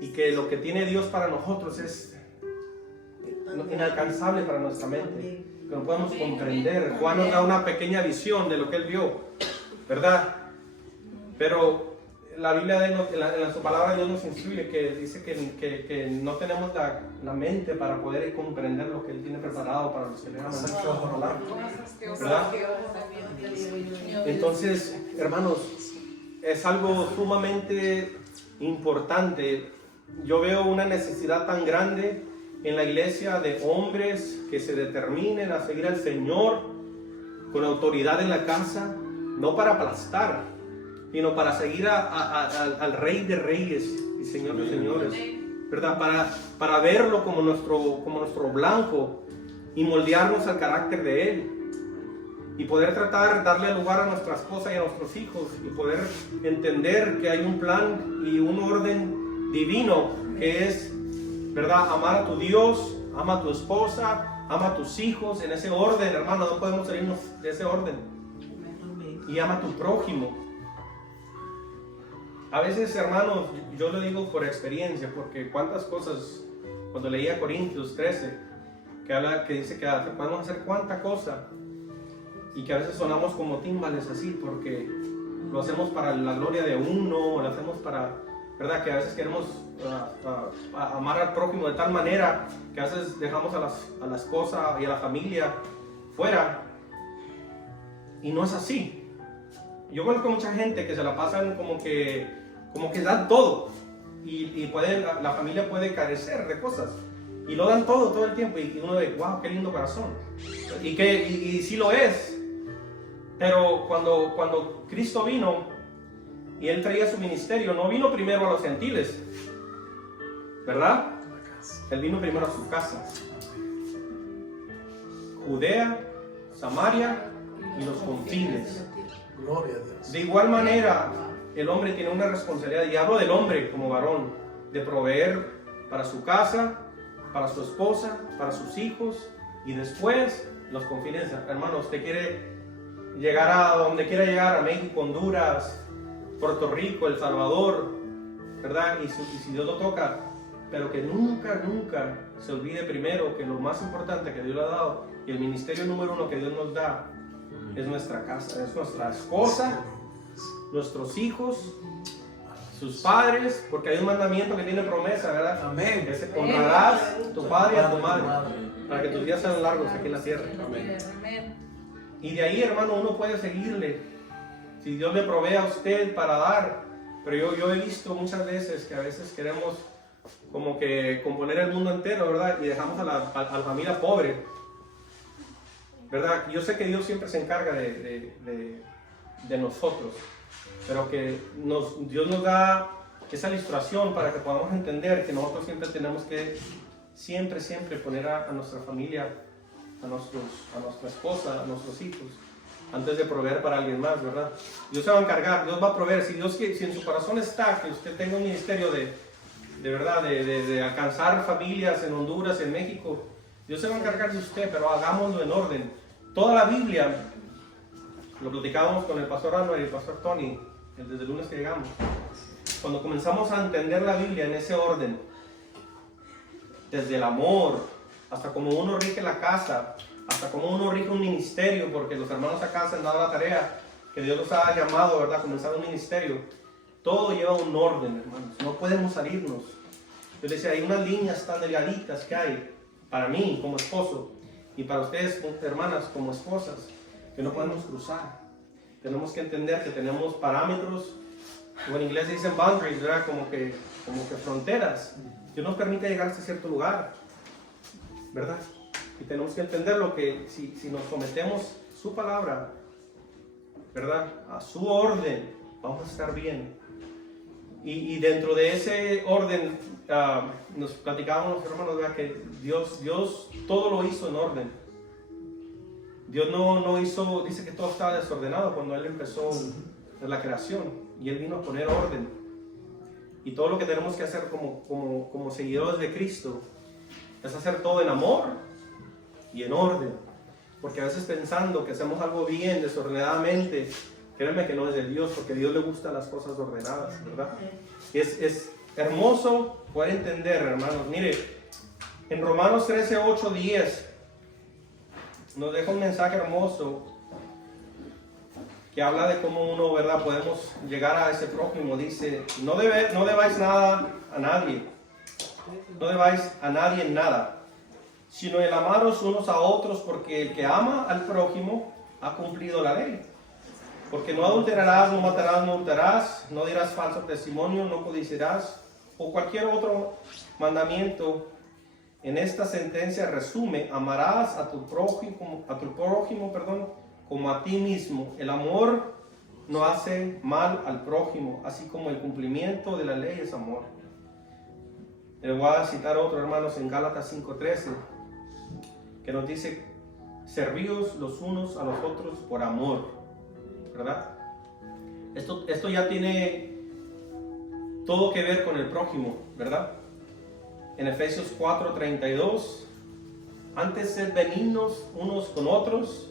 y que lo que tiene Dios para nosotros es inalcanzable para nuestra mente, que no podemos comprender. Juan nos da una pequeña visión de lo que él vio, ¿verdad? Pero la Biblia, en su palabra, Dios nos instruye, que dice que no tenemos la mente para poder comprender lo que Él tiene preparado para los que le aman. ¿Verdad? Entonces, hermanos, es algo sumamente importante. Yo veo una necesidad tan grande en la iglesia de hombres que se determinen a seguir al Señor con autoridad en la casa, no para aplastar, sino para seguir al Rey de Reyes y Señor de Señores, ¿verdad? Para verlo como nuestro blanco y moldearnos al carácter de Él. Y poder tratar de darle lugar a nuestra esposa y a nuestros hijos y poder entender que hay un plan y un orden divino que es, ¿verdad? Amar a tu Dios, ama a tu esposa, ama a tus hijos, en ese orden, hermano, no podemos salirnos de ese orden. Y ama a tu prójimo. A veces, hermanos, yo lo digo por experiencia, porque cuántas cosas, cuando leía Corintios 13, que dice que podemos hacer cuánta cosa, y que a veces sonamos como tímbales así, porque lo hacemos para la gloria de uno, o lo hacemos para, ¿verdad? Que a veces queremos amar al prójimo de tal manera que a veces dejamos a la esposa y a la familia fuera, y no es así. Yo conozco mucha gente que se la pasan como que dan todo, y la familia puede carecer de cosas, y lo dan todo el tiempo, y uno ve, wow, qué lindo corazón, y sí lo es. Pero cuando Cristo vino y Él traía su ministerio, no vino primero a los gentiles, ¿verdad? Él vino primero a su casa. Judea, Samaria y los confines. Gloria a Dios. De igual manera, el hombre tiene una responsabilidad, y hablo del hombre como varón, de proveer para su casa, para su esposa, para sus hijos, y después los confines. Hermano, usted quiere llegar a donde quiera llegar, a México, Honduras, Puerto Rico, El Salvador, ¿verdad? Y si Dios lo toca, pero que nunca se olvide primero que lo más importante que Dios le ha dado, y el ministerio número uno que Dios nos da, es nuestra casa, es nuestra esposa, nuestros hijos, sus padres, porque hay un mandamiento que tiene promesa, ¿verdad? Amén. Que honrarás a tu padre y a tu madre, para que tus días sean largos aquí en la tierra. Amén. Y de ahí, hermano, uno puede seguirle. Si Dios le provee a usted para dar. Pero yo he visto muchas veces que a veces queremos como que componer el mundo entero, ¿verdad? Y dejamos a la familia pobre, ¿verdad? Yo sé que Dios siempre se encarga de nosotros, pero que Dios nos da esa ilustración para que podamos entender que nosotros siempre tenemos que siempre poner a nuestra familia, a nuestra esposa, a nuestros hijos, antes de proveer para alguien más, ¿verdad? Dios se va a encargar, Dios va a proveer. Si en su corazón está que usted tenga un ministerio de verdad, de alcanzar familias en Honduras, en México, Dios se va a encargar de usted, pero hagámoslo en orden. Toda la Biblia, lo platicábamos con el pastor Álvaro y el pastor Tony, desde el lunes que llegamos, cuando comenzamos a entender la Biblia en ese orden, desde el amor, hasta cómo uno rige la casa, hasta cómo uno rige un ministerio, porque los hermanos acá se han dado la tarea, que Dios los ha llamado, ¿verdad?, a comenzar un ministerio. Todo lleva un orden, hermanos, no podemos salirnos. Yo decía, hay unas líneas tan delgaditas que hay, para mí como esposo, y para ustedes, hermanas, como esposas, que no podemos cruzar. Tenemos que entender que tenemos parámetros, o en inglés dicen boundaries, ¿verdad?, como que fronteras. Dios nos permite llegar hasta cierto lugar, ¿verdad? Y tenemos que entender lo que, si nos sometemos a su palabra, ¿verdad?, a su orden, vamos a estar bien. Y dentro de ese orden, nos platicábamos los hermanos, ¿verdad?, que Dios todo lo hizo en orden. Dios no hizo, dice que todo estaba desordenado cuando Él empezó la creación, y Él vino a poner orden. Y todo lo que tenemos que hacer como seguidores de Cristo es hacer todo en amor y en orden, porque a veces pensando que hacemos algo bien desordenadamente, créeme que no es de Dios, porque a Dios le gustan las cosas ordenadas, ¿verdad? Es hermoso poder entender, hermanos. Mire, en Romanos 13, 8, 10 nos deja un mensaje hermoso, que habla de cómo uno, ¿verdad?, podemos llegar a ese prójimo. Dice, no debáis nada a nadie, no debáis a nadie en nada, sino el amaros unos a otros, porque el que ama al prójimo ha cumplido la ley. Porque no adulterarás, no matarás, no hurtarás, no dirás falso testimonio, no codiciarás, o cualquier otro mandamiento. En esta sentencia resume: amarás a tu prójimo, como a ti mismo. El amor no hace mal al prójimo, así como el cumplimiento de la ley es amor. Le voy a citar otro, hermanos, en Gálatas 5:13, que nos dice: servíos los unos a los otros por amor, ¿verdad? Esto ya tiene todo que ver con el prójimo, ¿verdad? En Efesios 4:32, antes sed benignos unos con otros,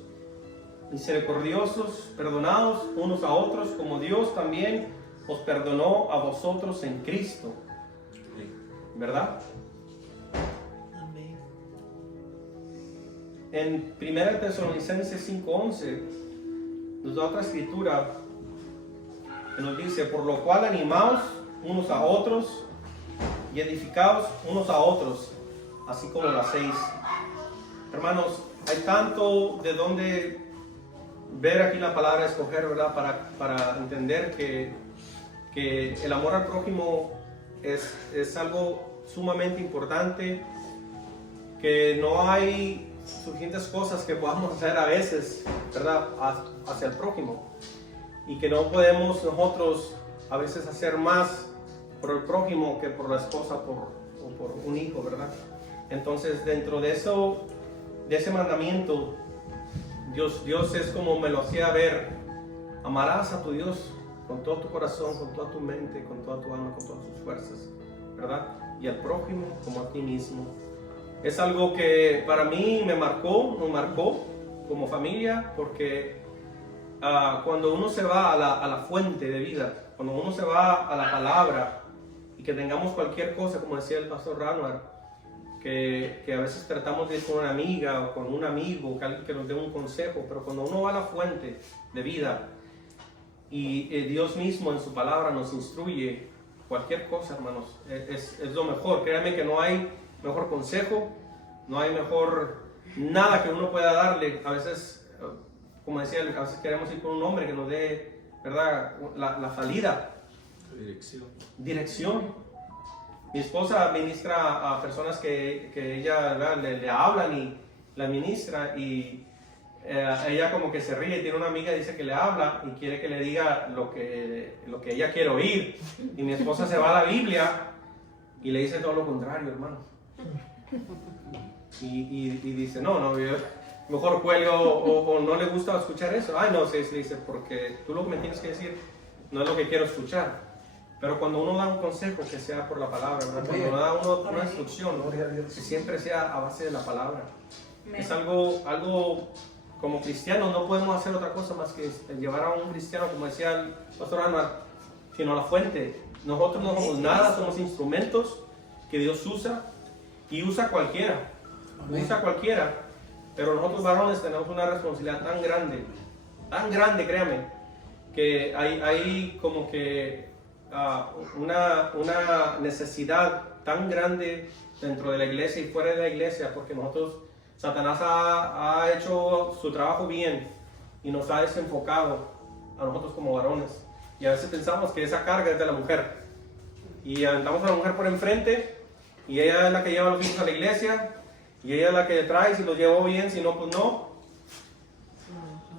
misericordiosos, perdonados unos a otros, como Dios también os perdonó a vosotros en Cristo, ¿verdad? Amén. En 1 Tesalonicenses 5:11 nos da otra escritura que nos dice: por lo cual animaos unos a otros y edificaos unos a otros, así como lo hacéis. Hermanos, hay tanto de donde ver aquí la palabra escoger, ¿verdad? Para entender que el amor al prójimo es algo sumamente importante, que no hay suficientes cosas que podamos hacer a veces, ¿verdad?, hacia el prójimo, y que no podemos nosotros a veces hacer más por el prójimo que por la esposa o por un hijo, ¿verdad? Entonces, dentro de eso, de ese mandamiento, Dios es como me lo hacía ver: amarás a tu Dios con todo tu corazón, con toda tu mente, con toda tu alma, con todas tus fuerzas, ¿verdad? Y al prójimo como a ti mismo. Es algo que para mí nos marcó como familia, porque cuando uno se va a la fuente de vida, cuando uno se va a la palabra, y que tengamos cualquier cosa, como decía el pastor Ranwar, que a veces tratamos de ir con una amiga o con un amigo, que alguien que nos dé un consejo, pero cuando uno va a la fuente de vida y Dios mismo en su palabra nos instruye, cualquier cosa, hermanos, es lo mejor. Créanme que no hay mejor consejo, no hay mejor nada que uno pueda darle. A veces, como decía, a veces queremos ir con un hombre que nos dé, ¿verdad?, la salida. Dirección. Mi esposa ministra a personas que ella, ¿verdad?, le hablan y la ministra, y ella como que se ríe. Tiene una amiga que dice que le habla y quiere que le diga lo que ella quiere oír, y mi esposa se va a la Biblia y le dice todo lo contrario, hermano, y dice no, yo mejor cuelgo, o no le gusta escuchar eso. Ay, no, se dice, porque tú lo que me tienes que decir no es lo que quiero escuchar. Pero cuando uno da un consejo, que sea por la palabra, ¿verdad? Cuando uno da una instrucción, que siempre sea a base de la palabra. Es algo como cristianos no podemos hacer otra cosa más que llevar a un cristiano, como decía el pastor Anwar, sino a la fuente. Nosotros no somos nada, somos instrumentos que Dios usa, y usa cualquiera. Usa cualquiera. Pero nosotros varones tenemos una responsabilidad tan grande, créame, que hay como que una necesidad tan grande dentro de la iglesia y fuera de la iglesia, porque Satanás ha hecho su trabajo bien y nos ha desenfocado a nosotros como varones, y a veces pensamos que esa carga es de la mujer y aventamos a la mujer por enfrente, y ella es la que lleva a los hijos a la iglesia, y ella es la que trae, si los llevó bien, si no, pues no.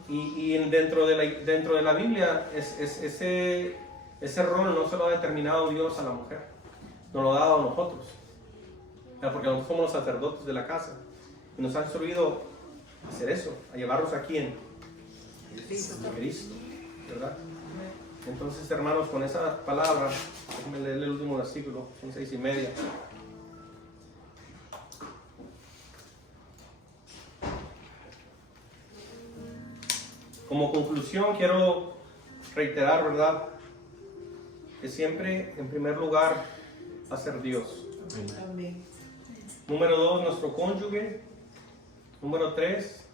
Y dentro de la Biblia ese rol no se lo ha determinado Dios a la mujer, nos lo ha dado a nosotros, porque nosotros somos los sacerdotes de la casa, y nos ha instruido a hacer eso, a llevarlos a quién, a Cristo, ¿verdad? Entonces, hermanos, con esa palabra, déjenme leer el último versículo, son 6:30. Como conclusión, quiero reiterar, ¿verdad?, que siempre, en primer lugar, va a ser Dios. Amén. Número 2, nuestro cónyuge. Número 3,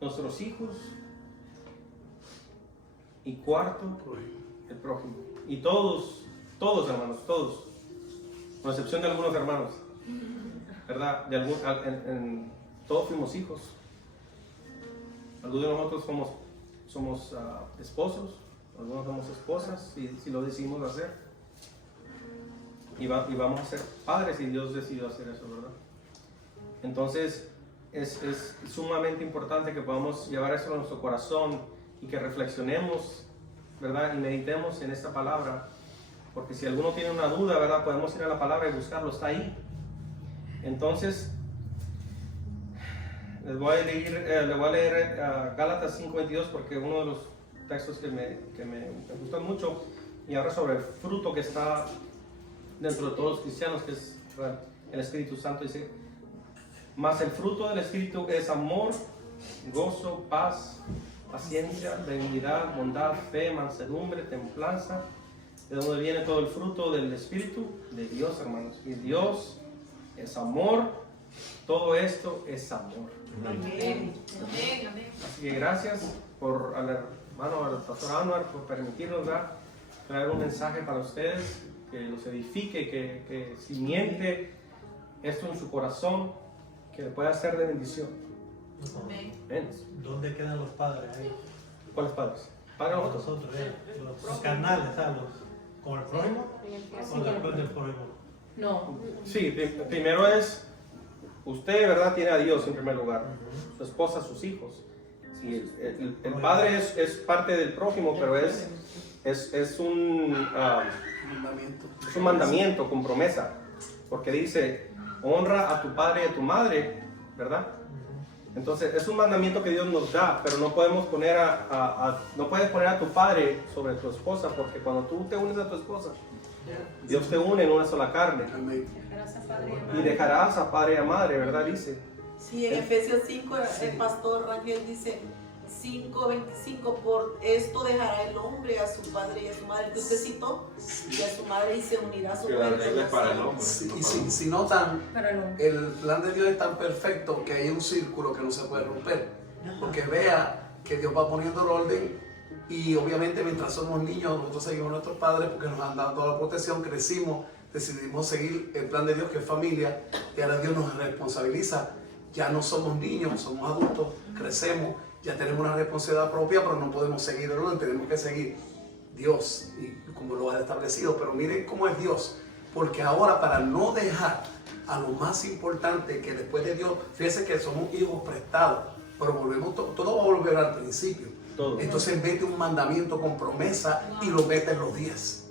nuestros hijos. Y cuarto, el prójimo. Y todos hermanos, todos, con excepción de algunos hermanos, ¿verdad? Todos fuimos hijos. Algunos de nosotros somos esposos, algunos somos esposas, si lo decidimos hacer. Y vamos a ser padres si Dios decidió hacer eso, ¿verdad? Entonces, es sumamente importante que podamos llevar eso a nuestro corazón y que reflexionemos, ¿verdad? Y meditemos en esta palabra. Porque si alguno tiene una duda, ¿verdad? Podemos ir a la palabra y buscarlo, está ahí. Entonces, les voy a leer Gálatas 5:22 porque uno de los textos que me gustan mucho y habla sobre el fruto que está dentro de todos los cristianos, que es el Espíritu Santo. Dice: mas el fruto del Espíritu es amor, gozo, paz, paciencia, benignidad, bondad, fe, mansedumbre, templanza. ¿De dónde viene todo el fruto del Espíritu? De Dios, hermanos. Y Dios es amor. Todo esto es amor. Amén. Así que gracias al hermano, al pastor Anwar, por permitirnos traer un mensaje para ustedes que los edifique, que cimiente esto en su corazón, que le pueda ser de bendición. Amén. Amén. ¿Dónde quedan los padres ahí? ¿Cuáles padres? ¿Padres nosotros? Nosotros, los carnales, ¿con el prójimo o después del prójimo? No. Sí, primero es usted, ¿verdad? Tiene a Dios en primer lugar, su esposa, sus hijos. Sí, el padre es parte del prójimo, pero es un mandamiento con promesa, porque dice: honra a tu padre y a tu madre, ¿verdad? Entonces es un mandamiento que Dios nos da, pero no podemos poner no puedes poner a tu padre sobre tu esposa, porque cuando tú te unes a tu esposa, Dios te une en una sola carne. Dejarás a padre y a madre. Y dejarás a padre y a madre, ¿verdad? Dice. Sí, en Efesios 5 el pastor Rangel dice 5:25: por esto dejará el hombre a su padre y a su madre, que usted citó, y a su madre, y se unirá a su Que la padre. regla es para el hombre. Y si notan, Para el hombre. el plan de Dios es tan perfecto que hay un círculo que no se puede romper. Porque vea que Dios va poniendo el orden, y obviamente mientras somos niños nosotros seguimos a nuestros padres porque nos han dado toda la protección, crecimos, decidimos seguir el plan de Dios, que es familia, y ahora Dios nos responsabiliza. Ya no somos niños, somos adultos, crecemos, ya tenemos una responsabilidad propia, pero no podemos seguir el orden, tenemos que seguir Dios y como lo ha establecido. Pero miren cómo es Dios, porque ahora, para no dejar a lo más importante, que después de Dios, fíjense que somos hijos prestados, pero volvemos, todo va a volver al principio. Todo. Entonces mete un mandamiento con promesa y lo mete en los 10.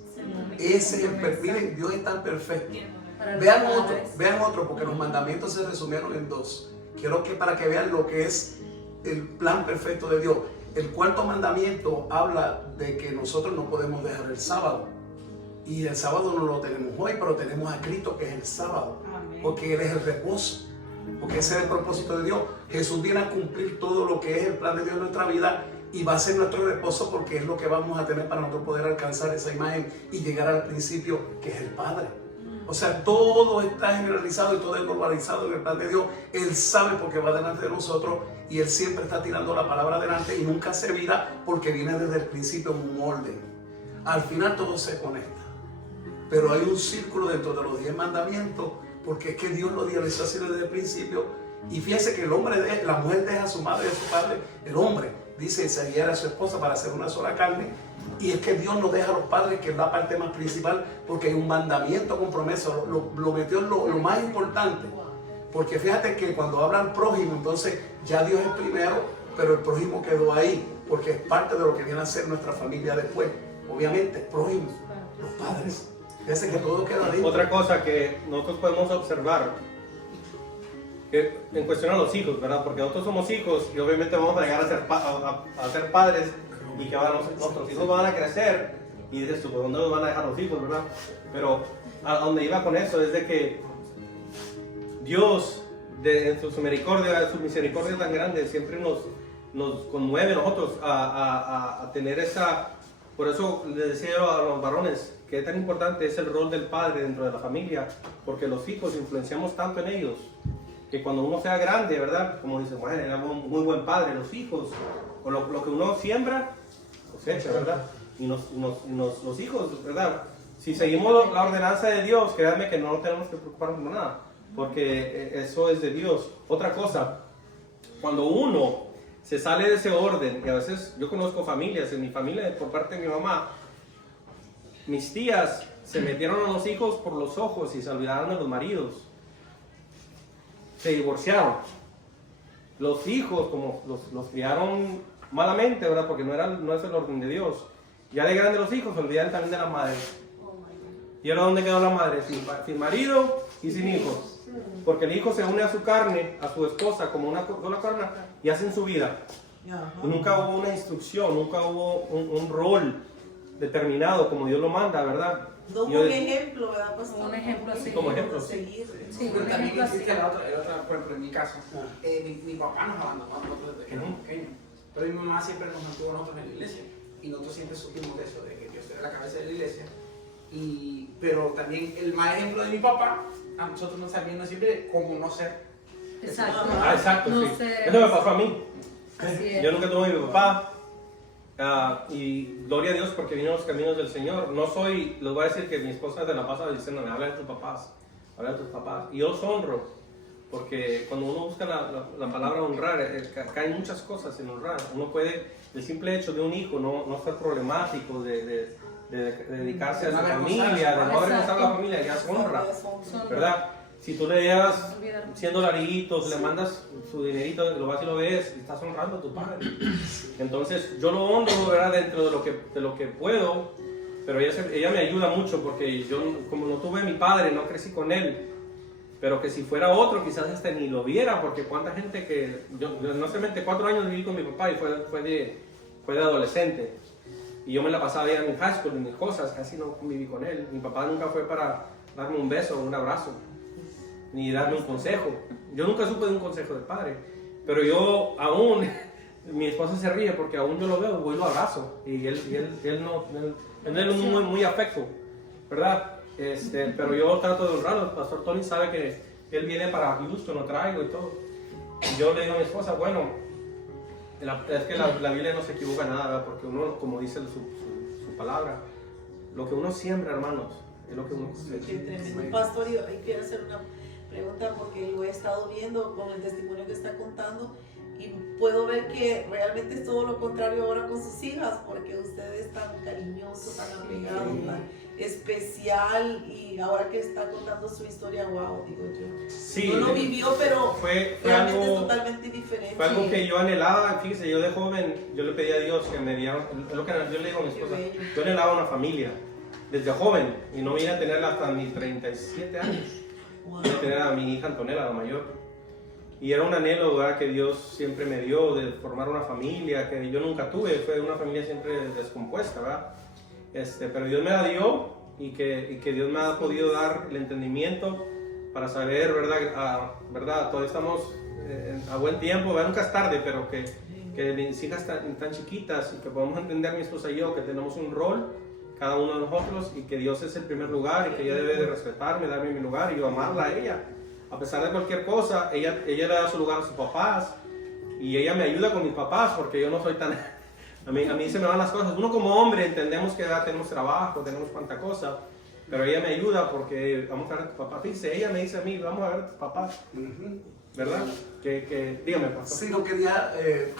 Ese es miren, Dios es tan perfecto. Para los Vean otro, porque los mandamientos se resumieron en 2. Quiero que para que vean lo que es el plan perfecto de Dios. El cuarto mandamiento habla de que nosotros no podemos dejar el sábado. Y el sábado no lo tenemos hoy, pero tenemos a Cristo, que es el sábado. Porque Él es el reposo. Porque ese es el propósito de Dios. Jesús viene a cumplir todo lo que es el plan de Dios en nuestra vida, y va a ser nuestro reposo, porque es lo que vamos a tener para nosotros poder alcanzar esa imagen y llegar al principio, que es el Padre. O sea, todo está generalizado y todo es normalizado en el plan de Dios. Él sabe porque va delante de nosotros, y Él siempre está tirando la palabra adelante y nunca se vira, porque viene desde el principio en un orden. Al final todo se conecta, pero hay un círculo dentro de los 10 mandamientos, porque es que Dios lo realizó así desde el principio. Y fíjense que la mujer deja a su madre y a su padre, el hombre dice seguir a su esposa para hacer una sola carne. Y es que Dios no deja a los padres, que es la parte más principal, porque hay un mandamiento con promesa, lo metió en lo más importante. Porque fíjate que cuando habla el prójimo, entonces ya Dios es primero, pero el prójimo quedó ahí, porque es parte de lo que viene a ser nuestra familia después. Obviamente, prójimo, los padres. Fíjense que todo queda ahí. Otra cosa que nosotros podemos observar, que en cuestión a los hijos, ¿verdad? Porque nosotros somos hijos y obviamente vamos a llegar a ser padres, y que nuestros hijos van a crecer, y dices tú, ¿por dónde nos van a dejar los hijos, verdad? Pero a donde iba con eso es de que Dios, en su misericordia tan grande, siempre nos conmueve a nosotros a tener esa. Por eso les decía yo a los varones que tan importante es el rol del padre dentro de la familia, porque los hijos influenciamos tanto en ellos, que cuando uno sea grande, ¿verdad? Como dicen, bueno, era un muy buen padre. Los hijos, o lo que uno siembra, cosecha, ¿verdad? Y los hijos, ¿verdad? Si seguimos la ordenanza de Dios, créanme que no tenemos que preocuparnos por nada, porque eso es de Dios. Otra cosa, cuando uno se sale de ese orden, y a veces yo conozco familias, en mi familia, por parte de mi mamá, mis tías se metieron a los hijos por los ojos y se olvidaron de los maridos. Se divorciaron. Los hijos, como los criaron malamente, ¿verdad? Porque no es el orden de Dios. Ya de grandes los hijos se olvidan también de la madre. ¿Y ahora dónde quedó la madre? Sin marido y sin hijos. Porque el hijo se une a su carne, a su esposa, como una sola carne, y hacen su vida. Y nunca hubo una instrucción, nunca hubo un rol determinado como Dios lo manda, ¿verdad? No hubo un ejemplo, ¿verdad? Pues, Un ejemplo así. Como ejemplo, seguir. Sí, Pero un también ejemplo así. existe la otra, por ejemplo, en mi caso, mi papá nos abandonó a nosotros desde que éramos pequeños, pero mi mamá siempre nos mantuvo a nosotros en la iglesia, y nosotros siempre supimos de eso, de que Dios era la cabeza de la iglesia, pero también el mal ejemplo de mi papá, a nosotros nos está viendo siempre como no ser. Exacto. Exacto, No sí. ser- Eso me pasó a mí. Así es. Yo nunca tuve a mi papá. Y gloria a Dios porque vino a los caminos del Señor. No soy, les voy a decir que mi esposa se la pasa diciendo, habla de tus papás, habla de tus papás. Y yo los honro, porque cuando uno busca la palabra honrar, caen muchas cosas en honrar. Uno puede, el simple hecho de un hijo, no ser problemático, de dedicarse a su familia, de no avergonzar a la familia, ya es honra, ¿verdad? Si tú le llevas 100 dolaritos, le mandas su dinerito, lo vas y lo ves, y estás honrando a tu padre. Entonces yo lo honro, ¿verdad? Dentro de lo que puedo, pero ella me ayuda mucho porque yo, como no tuve a mi padre, no crecí con él, pero que si fuera otro quizás ni lo viera, porque cuánta gente que, yo no solamente 4 años viví con mi papá y fue de adolescente, y yo me la pasaba bien en mi high school, en mis cosas, casi no conviví con él. Mi papá nunca fue para darme un beso, un abrazo, ni darme un consejo. Yo nunca supe de un consejo del padre, pero yo aún, mi esposa se ríe porque aún yo lo veo, voy y lo abrazo, y él es muy afecto, ¿verdad? Pero yo trato de honrarlo. El pastor Tony sabe que él viene para Houston, lo traigo y todo, y yo le digo a mi esposa, bueno, es que la Biblia no se equivoca nada, ¿verdad? Porque uno, como dice su palabra, lo que uno siembra, hermanos, es lo que uno cosecha. Qué tremendo. Pastor, yo quiero hacer una pregunta porque lo he estado viendo con el testimonio que está contando y puedo ver que realmente es todo lo contrario ahora con sus hijas, porque usted es tan cariñoso, tan apegado, tan especial, y ahora que está contando su historia, wow, digo yo. Sí, No lo vivió, pero fue realmente algo, es totalmente diferente. fue algo que yo anhelaba. Fíjese, yo de joven, yo le pedí a Dios que me diera, es lo que yo le digo a mi esposa, yo anhelaba una familia desde joven, y no vine a tenerla hasta mis 37 años. Wow. Vine a tener a mi hija Antonella, la mayor. Y era un anhelo, ¿verdad?, que Dios siempre me dio de formar una familia, que yo nunca tuve, fue una familia siempre descompuesta, ¿verdad? Pero Dios me la dio, y que Dios me ha podido dar el entendimiento para saber, ¿verdad? Todavía estamos a buen tiempo, ¿verdad? Nunca es tarde, pero que mis hijas están chiquitas y que podamos entender, mi esposa y yo, que tenemos un rol, cada uno de nosotros, y que Dios es el primer lugar, y que ella debe de respetarme, darme mi lugar, y yo amarla a ella. A pesar de cualquier cosa, ella le da su lugar a sus papás, y ella me ayuda con mis papás, porque yo no soy tan... A mí se me van las cosas. Uno como hombre entendemos que tenemos trabajo, tenemos cuanta cosa, pero ella me ayuda porque vamos a ver a tu papá. Fíjese, ella me dice a mí, vamos a ver a tus papás, ¿verdad? Dígame, pastor. Sí, no quería,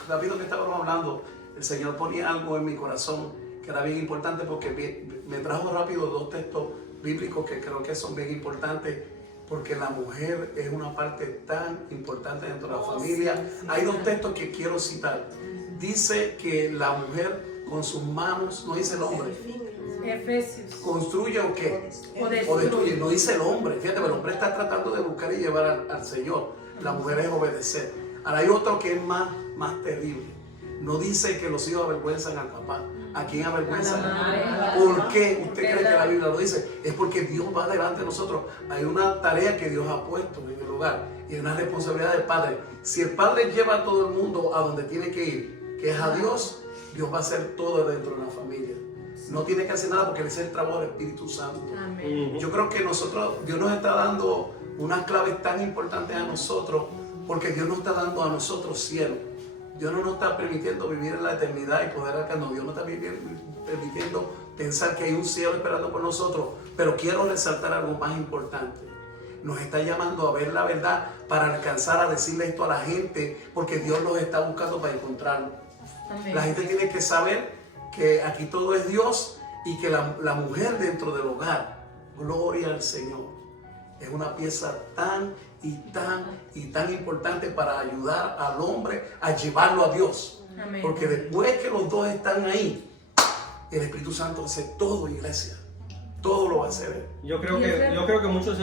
David, lo que estábamos hablando, el Señor ponía algo en mi corazón que era bien importante, porque me trajo rápido 2 textos bíblicos que creo que son bien importantes, porque la mujer es una parte tan importante dentro de la familia. Hay 2 textos que quiero citar. Dice que la mujer con sus manos, no dice el hombre, Efesios. construye o qué, O o destruye, no dice el hombre. Fíjate, el hombre está tratando de buscar y llevar al Señor, la mujer es obedecer. Ahora hay otro que es más terrible, no dice que los hijos avergüenzan al papá. ¿A quién avergüenzan? ¿Por qué usted cree que la Biblia lo dice? Es porque Dios va delante de nosotros. Hay una tarea que Dios ha puesto en el lugar, y es una responsabilidad del padre. Si el padre lleva a todo el mundo a donde tiene que ir, que es a Dios, Dios va a hacer todo dentro de la familia. No tiene que hacer nada, porque ese es el trabajo del Espíritu Santo. Amén. Yo creo que Dios nos está dando unas claves tan importantes a nosotros, porque Dios nos está dando a nosotros cielo. Dios no nos está permitiendo vivir en la eternidad y poder acá. No, Dios no está permitiendo pensar que hay un cielo esperando por nosotros. Pero quiero resaltar algo más importante. Nos está llamando a ver la verdad para alcanzar a decirle esto a la gente, porque Dios los está buscando para encontrarlo. Amén. La gente tiene que saber que aquí todo es Dios y que la mujer dentro del hogar, gloria al Señor, es una pieza tan importante para ayudar al hombre a llevarlo a Dios. Amén. Porque después que los dos están ahí, el Espíritu Santo hace todo, iglesia. Todo lo va a hacer. Yo creo que muchos,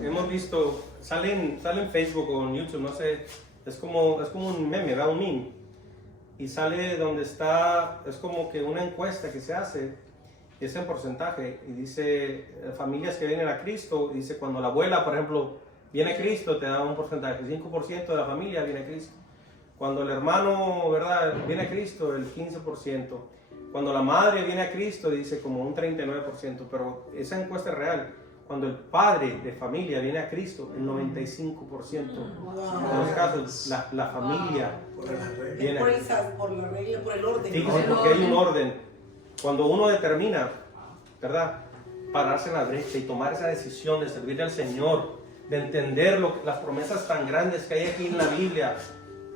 hemos visto, sale en Facebook o en YouTube, no sé, es como un meme, ¿verdad? Un meme. Y sale donde está, es como que una encuesta que se hace, es en porcentaje, y dice familias que vienen a Cristo, y dice cuando la abuela, por ejemplo, viene a Cristo, te da un porcentaje, 5% de la familia viene a Cristo. Cuando el hermano, ¿verdad?, viene a Cristo, el 15%. Cuando la madre viene a Cristo, dice como un 39%, pero esa encuesta es real. Cuando el padre de familia viene a Cristo, el 95%. En los casos, la familia viene a Cristo. Por la regla, por el orden. Fíjese, porque hay un orden. Cuando uno determina, ¿verdad?, pararse en la brecha y tomar esa decisión de servirle al Señor, de entender las promesas tan grandes que hay aquí en la Biblia,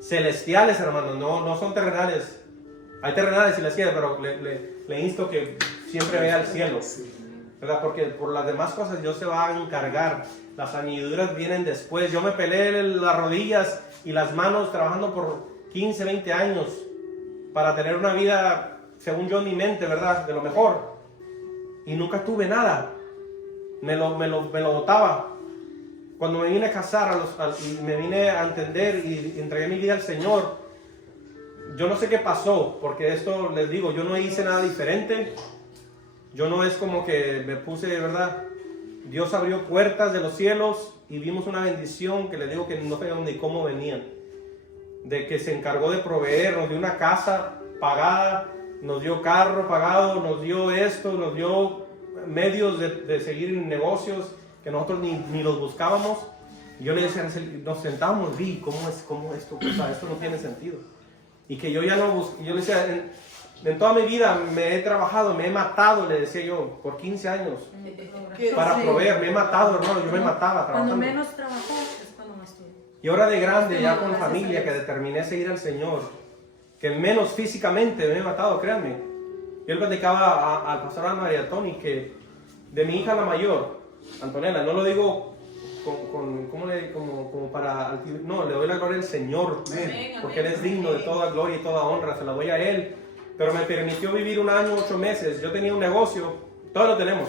celestiales, hermanos, no son terrenales. Hay terrenales y celestiales, pero le insto que siempre vea al cielo, ¿verdad? Porque por las demás cosas Dios se va a encargar. Las añadiduras vienen después. Yo me peleé las rodillas y las manos trabajando por 15, 20 años para tener una vida, según yo en mi mente, ¿verdad?, de lo mejor. Y nunca tuve nada. Me lo botaba. Cuando me vine a casar y me vine a entender y entregué mi vida al Señor, yo no sé qué pasó, porque esto les digo, yo no hice nada diferente. Yo no es como que me puse, ¿verdad? Dios abrió puertas de los cielos y vimos una bendición que les digo que no sabíamos ni cómo venían. De que se encargó de proveer, nos dio una casa pagada, nos dio carro pagado, nos dio esto, nos dio medios de seguir en negocios que nosotros ni los buscábamos. Y yo le decía, nos sentamos, vi cómo esto, o sea, esto no tiene sentido. Y que yo ya no busco, yo le decía, en toda mi vida me he trabajado, me he matado, le decía yo, por 15 años, para proveer, me he matado, hermano, yo me mataba trabajando. Cuando menos trabajó es cuando más tuvo. Y ahora de grande, ya con familia, que determiné seguir al Señor, que menos físicamente me he matado, créanme. Yo le platicaba al pastor Alma y a Tony que de mi hija la mayor, Antonella, no lo digo como para, no, le doy la gloria al Señor, porque Él es digno de toda gloria y toda honra, se la doy a Él. Pero me permitió vivir 1 año, 8 meses. Yo tenía un negocio, todos lo tenemos,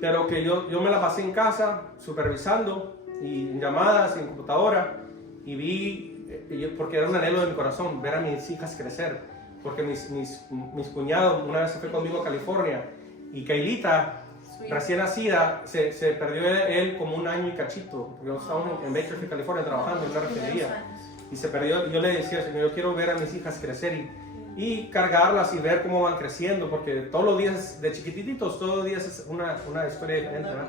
pero que yo me la pasé en casa supervisando y en llamadas, en computadora, y vi, porque era un anhelo de mi corazón, ver a mis hijas crecer, porque mis cuñados una vez se fue conmigo a California, y Kailita, recién nacida, se perdió él como 1 año y cachito, porque estábamos en Bakersfield, California, trabajando en una refinería, y se perdió. Yo le decía, Señor, yo quiero ver a mis hijas crecer y cargarlas y ver cómo van creciendo, porque todos los días, de chiquititos, todos los días es una historia diferente, ¿verdad?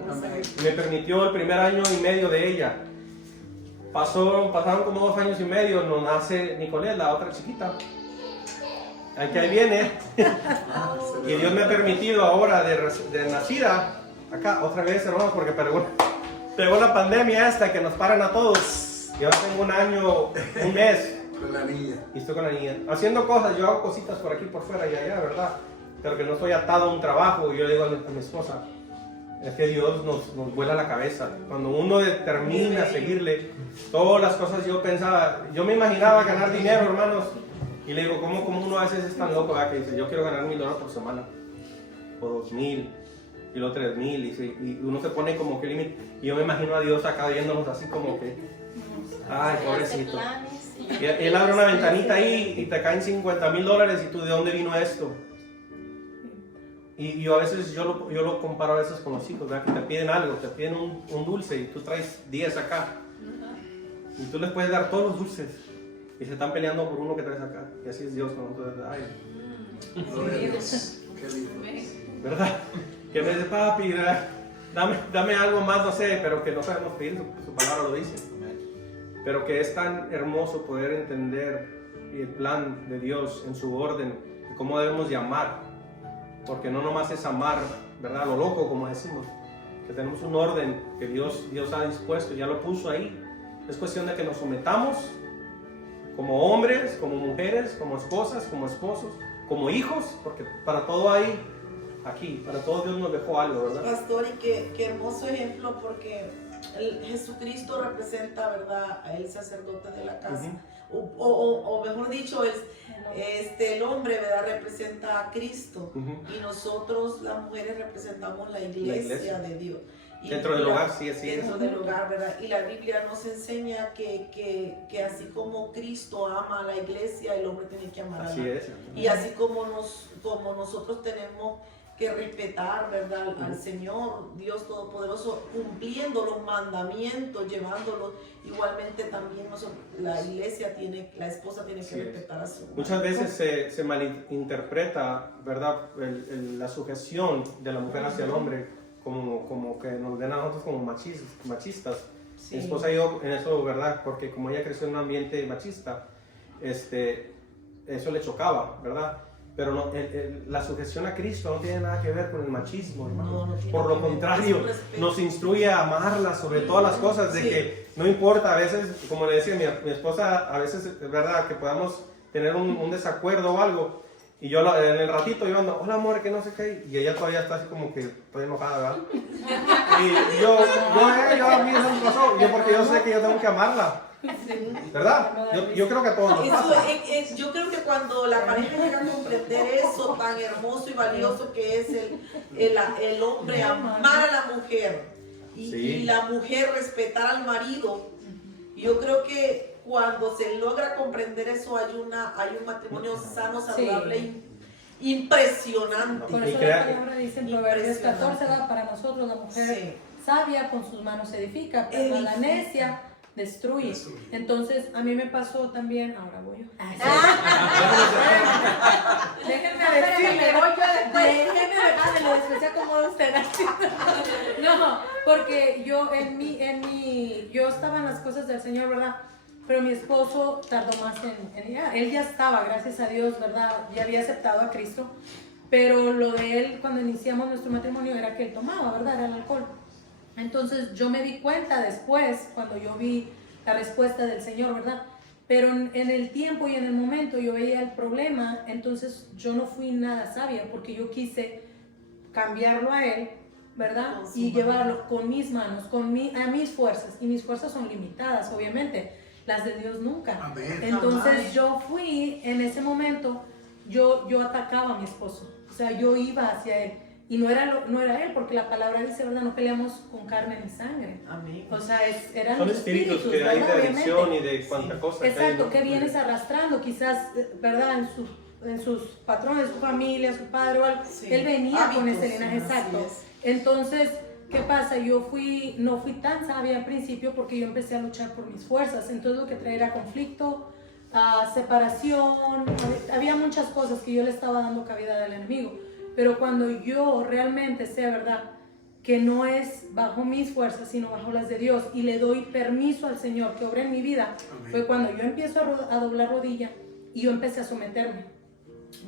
Me permitió el 1 año y medio de ella. Pasaron como 2 años y medio, nos nace Nicolette, la otra chiquita. Ahí viene. Y Dios me ha permitido ahora de nacida, acá otra vez, hermano, porque pegó la pandemia esta que nos paran a todos. Y ahora tengo 1 año, 1 mes. Con la niña. Y estoy con la niña. Haciendo cosas, yo hago cositas por aquí, por fuera y allá, ¿verdad? Pero que no estoy atado a un trabajo. Y yo le digo a mi esposa, es que Dios nos vuela la cabeza. Cuando uno determina seguirle, todas las cosas yo pensaba, yo me imaginaba ganar dinero, hermanos. Y le digo, ¿cómo uno a veces es tan loco, ¿verdad? Que dice, yo quiero ganar $1,000 por semana, o 2,000, y luego 3,000, y uno se pone como que límite. Y yo me imagino a Dios acá viéndonos así como que, ay, pobrecito. Y él abre una ventanita ahí y te caen $50,000 y tú, ¿de dónde vino esto? Y yo a veces, yo lo comparo a veces con los hijos, ¿verdad? Que te piden algo, te piden un dulce y tú traes 10 acá. Y tú les puedes dar todos los dulces. Y se están peleando por uno que traes acá. Y así es Dios con nosotros. Ay, Qué lindo. ¿verdad? Que me dice, papi, dame algo más, no sé, pero que no sabemos pedir, su palabra lo dice. Pero que es tan hermoso poder entender y el plan de Dios en su orden, de cómo debemos de amar, porque no nomás es amar, ¿verdad? A lo loco, como decimos, que tenemos un orden que Dios ha dispuesto, ya lo puso ahí. Es cuestión de que nos sometamos como hombres, como mujeres, como esposas, como esposos, como hijos, porque para todo hay aquí, para todo Dios nos dejó algo, ¿verdad? Pastor, y qué hermoso ejemplo, porque Jesucristo representa, ¿verdad?, a el sacerdote de la casa. O mejor dicho, el hombre, ¿verdad?, representa a Cristo. Y nosotros, las mujeres, representamos la iglesia de Dios. Y dentro del hogar, sí, así dentro del hogar, ¿verdad? Y la Biblia nos enseña que así como Cristo ama a la iglesia, el hombre tiene que amar a la iglesia. Y así como nosotros tenemos que respetar, ¿verdad?, al Señor, Dios Todopoderoso, cumpliendo los mandamientos, llevándolos, igualmente también la iglesia la esposa tiene que respetar a su marido. Muchas veces se malinterpreta, ¿verdad?, la sujeción de la mujer hacia el hombre, como que nos ven a nosotros como machistas. Sí. Mi esposa y yo en eso, ¿verdad?, porque como ella creció en un ambiente machista, eso le chocaba, ¿verdad? Pero no, la sujeción a Cristo no tiene nada que ver con el machismo, hermano. No por lo contrario, nos instruye a amarla sobre todas las cosas, de que no importa, a veces, como le decía mi esposa, a veces es verdad que podamos tener un desacuerdo o algo, y yo en el ratito yo ando, hola amor, que no sé qué, y ella todavía está así como que estoy enojada, ¿verdad? Y yo a mí eso me pasó, porque yo sé que yo tengo que amarla. ¿Verdad? Yo creo que a todos nos pasa. Yo creo que cuando la pareja llega a comprender eso tan hermoso y valioso que es el hombre amar a la mujer y la mujer respetar al marido, yo creo que cuando se logra comprender eso hay un matrimonio sano, saludable, impresionante. Por eso la palabra dice en Proverbios 14, va, para nosotros la mujer sabia con sus manos se edifica, pero la necia destruye. Entonces, a mí me pasó también, ahora voy yo. Déjenme decirle, voy yo después. Déjenme decirle, después se acomoda usted. No, porque yo yo estaba en las cosas del Señor, ¿verdad? Pero mi esposo tardó más en llegar. Él ya estaba, gracias a Dios, ¿verdad? Ya había aceptado a Cristo. Pero lo de él, cuando iniciamos nuestro matrimonio, era que él tomaba, ¿verdad? Era el alcohol. Entonces yo me di cuenta después, cuando yo vi la respuesta del Señor, ¿verdad? Pero en el tiempo y en el momento yo veía el problema, entonces yo no fui nada sabia porque yo quise cambiarlo a él, ¿verdad? Y llevarlo con mis manos, a mis fuerzas. Y mis fuerzas son limitadas, obviamente, las de Dios nunca. Amén. Entonces yo fui, en ese momento, yo atacaba a mi esposo, o sea, yo iba hacia él. Y no era él, porque la palabra dice, ¿verdad? No peleamos con carne ni sangre. Amén. O sea, eran son los espíritus que hay de adicción y de cuánta cosa. Exacto, que vienes arrastrando, quizás, ¿verdad? En sus patrones, su familia, su padre o algo. Él venía con ese linaje, exacto. Entonces, ¿qué pasa? No fui tan sabia al principio porque yo empecé a luchar por mis fuerzas. Entonces, lo que traía era conflicto, separación, había muchas cosas que yo le estaba dando cabida al enemigo. Pero cuando yo realmente sé, ¿verdad?, que no es bajo mis fuerzas, sino bajo las de Dios, y le doy permiso al Señor que obre en mi vida, amén, fue cuando yo empiezo a doblar rodilla y yo empecé a someterme.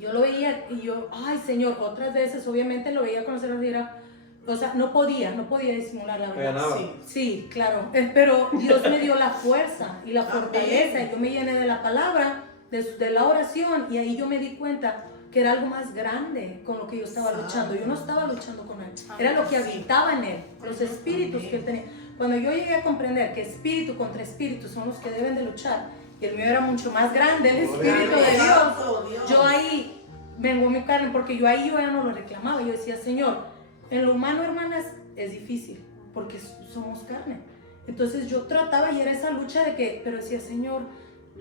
Yo lo veía y yo, ay Señor, otras veces obviamente lo veía con los ojos y era, o sea, no podía disimular la verdad. Sí, claro, pero Dios me dio la fuerza y la fortaleza, y yo me llené de la palabra, de la oración, y ahí yo me di cuenta que era algo más grande con lo que yo estaba luchando. Yo no estaba luchando con él, era lo que habitaba en él, los espíritus que él tenía. Cuando yo llegué a comprender que espíritu contra espíritu son los que deben de luchar, y el mío era mucho más grande, el espíritu de Dios, yo ahí vengo mi carne, porque yo ya no lo reclamaba. Yo decía, Señor, en lo humano, hermanas, es difícil, porque somos carne. Entonces yo trataba, y era esa lucha pero decía, Señor,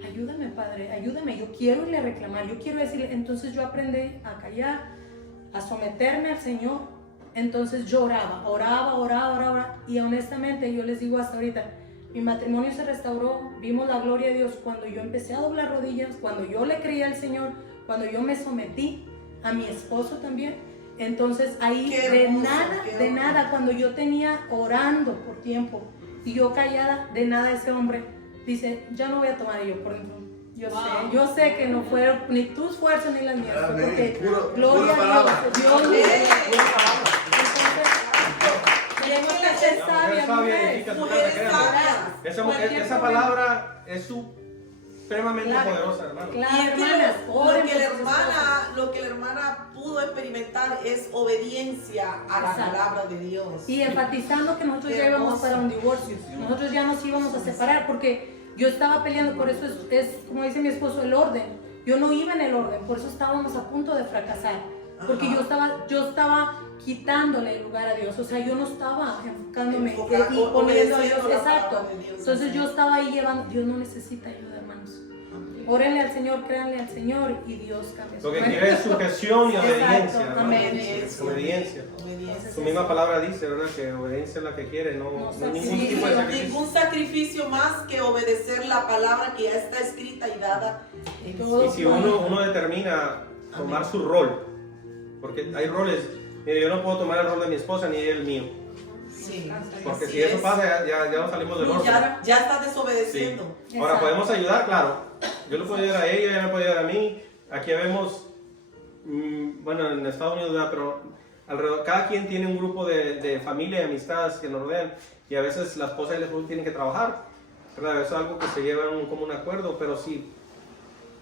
ayúdame, Padre, ayúdame, yo quiero irle a reclamar, yo quiero decirle. Entonces yo aprendí a callar, a someterme al Señor. Entonces yo oraba, y honestamente yo les digo hasta ahorita, mi matrimonio se restauró, vimos la gloria de Dios cuando yo empecé a doblar rodillas, cuando yo le creí al Señor, cuando yo me sometí a mi esposo también. Entonces ahí de nada, cuando yo tenía orando por tiempo y yo callada, de nada ese hombre dice, ya no voy a tomar. Y yo, por ejemplo, Yo sé que no fueron ni tus fuerzas ni las mías, fue Amén. porque Puro- gloria pura a palabra. Dios, Dios Mujeres sabia, mujeres. Mujeres sabias. Esa palabra es supremamente Claro. poderosa, hermano. Claro, Y es que hermanas, oren por sus esposas. lo que la hermana pudo experimentar es obediencia a la Exacto. palabra de Dios. Y enfatizando que nosotros Qué ya íbamos hermoso. para un divorcio, nosotros ya nos íbamos a separar porque yo estaba peleando, por eso es como dice mi esposo, el orden. Yo no iba en el orden, por eso estábamos a punto de fracasar, porque Ajá. yo estaba quitándole el lugar a Dios, o sea, yo no estaba enfocándome Enfoca- y poniendo a Dios, obedeciendo la exacto. palabra de Dios. Entonces yo estaba ahí llevando, Dios no necesita ayuda, hermanos. Órenle al Señor, créanle al Señor y Dios cambia su Lo que mente. quiere es sujeción y Exacto, obediencia, hermano. amén. Obediencia. Obediencia. Su misma palabra dice, ¿verdad? Que obediencia es la que quiere, no ningún Sí, tipo de sacrificio. ningún sacrificio más que obedecer la palabra que ya está escrita y dada en Todo. Y si uno determina tomar su rol, porque hay roles, mire, yo no puedo tomar el rol de mi esposa ni el mío, Sí. porque Así si eso es. pasa ya no salimos del orden. Ya está Sí. desobedeciendo. Ahora Exacto. podemos ayudar, claro. Yo le puedo ayudar a ella, ella me puede ayudar a mí. Aquí vemos, bueno, en Estados Unidos, ¿verdad? Pero alrededor, cada quien tiene un grupo de familia y amistades que nos rodean. Y a veces la esposa y el esposo tienen que trabajar, ¿verdad? Eso es algo que se lleva a un común acuerdo, pero si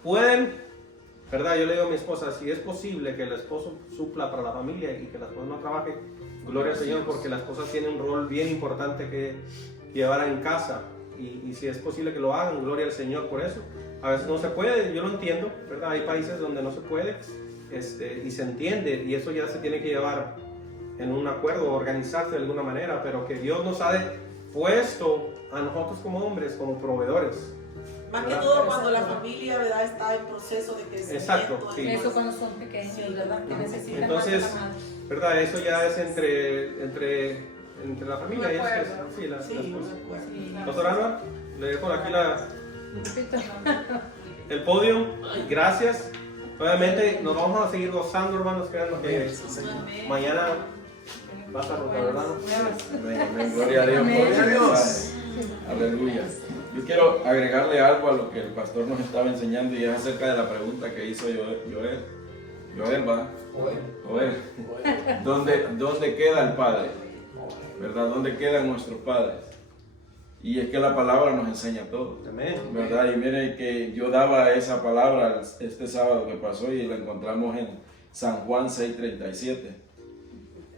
pueden, ¿verdad? Yo le digo a mi esposa, si es posible que el esposo supla para la familia y que la esposa no trabaje, gloria al Señor, porque la esposa tiene un rol bien importante que llevar en casa. Y si es posible que lo hagan, gloria al Señor por eso. A veces no se puede, yo lo entiendo, ¿verdad? Hay países donde no se puede y se entiende, y eso ya se tiene que llevar en un acuerdo, organizarse de alguna manera, pero que Dios nos ha puesto a nosotros como hombres, como proveedores. Más que ¿verdad? todo cuando la familia, ¿verdad?, está en proceso de crecimiento. Exacto, sí. Eso cuando son pequeños, Sí. ¿verdad? Que necesitan Entonces, más de la madre. ¿verdad? Eso ya es entre la familia y acuerdo. sí, la Sí, esposa. de acuerdo. Sí. Doctor Ana, le dejo aquí Repito. el podio. Gracias. Obviamente nos vamos a seguir gozando, hermanos. Créanos que mañana va a estar rotado, hermano. Gloria a Dios. Amén. Gloria a Dios. Aleluya. Yo quiero agregarle algo a lo que el pastor nos estaba enseñando y es acerca de la pregunta que hizo Joel, ¿va? Joel. ¿Dónde queda el Padre? ¿Verdad? ¿Dónde quedan nuestros padres? Y es que la palabra nos enseña todo. Amén. ¿Verdad? Y miren que yo daba esa palabra este sábado que pasó y la encontramos en San Juan 6:37,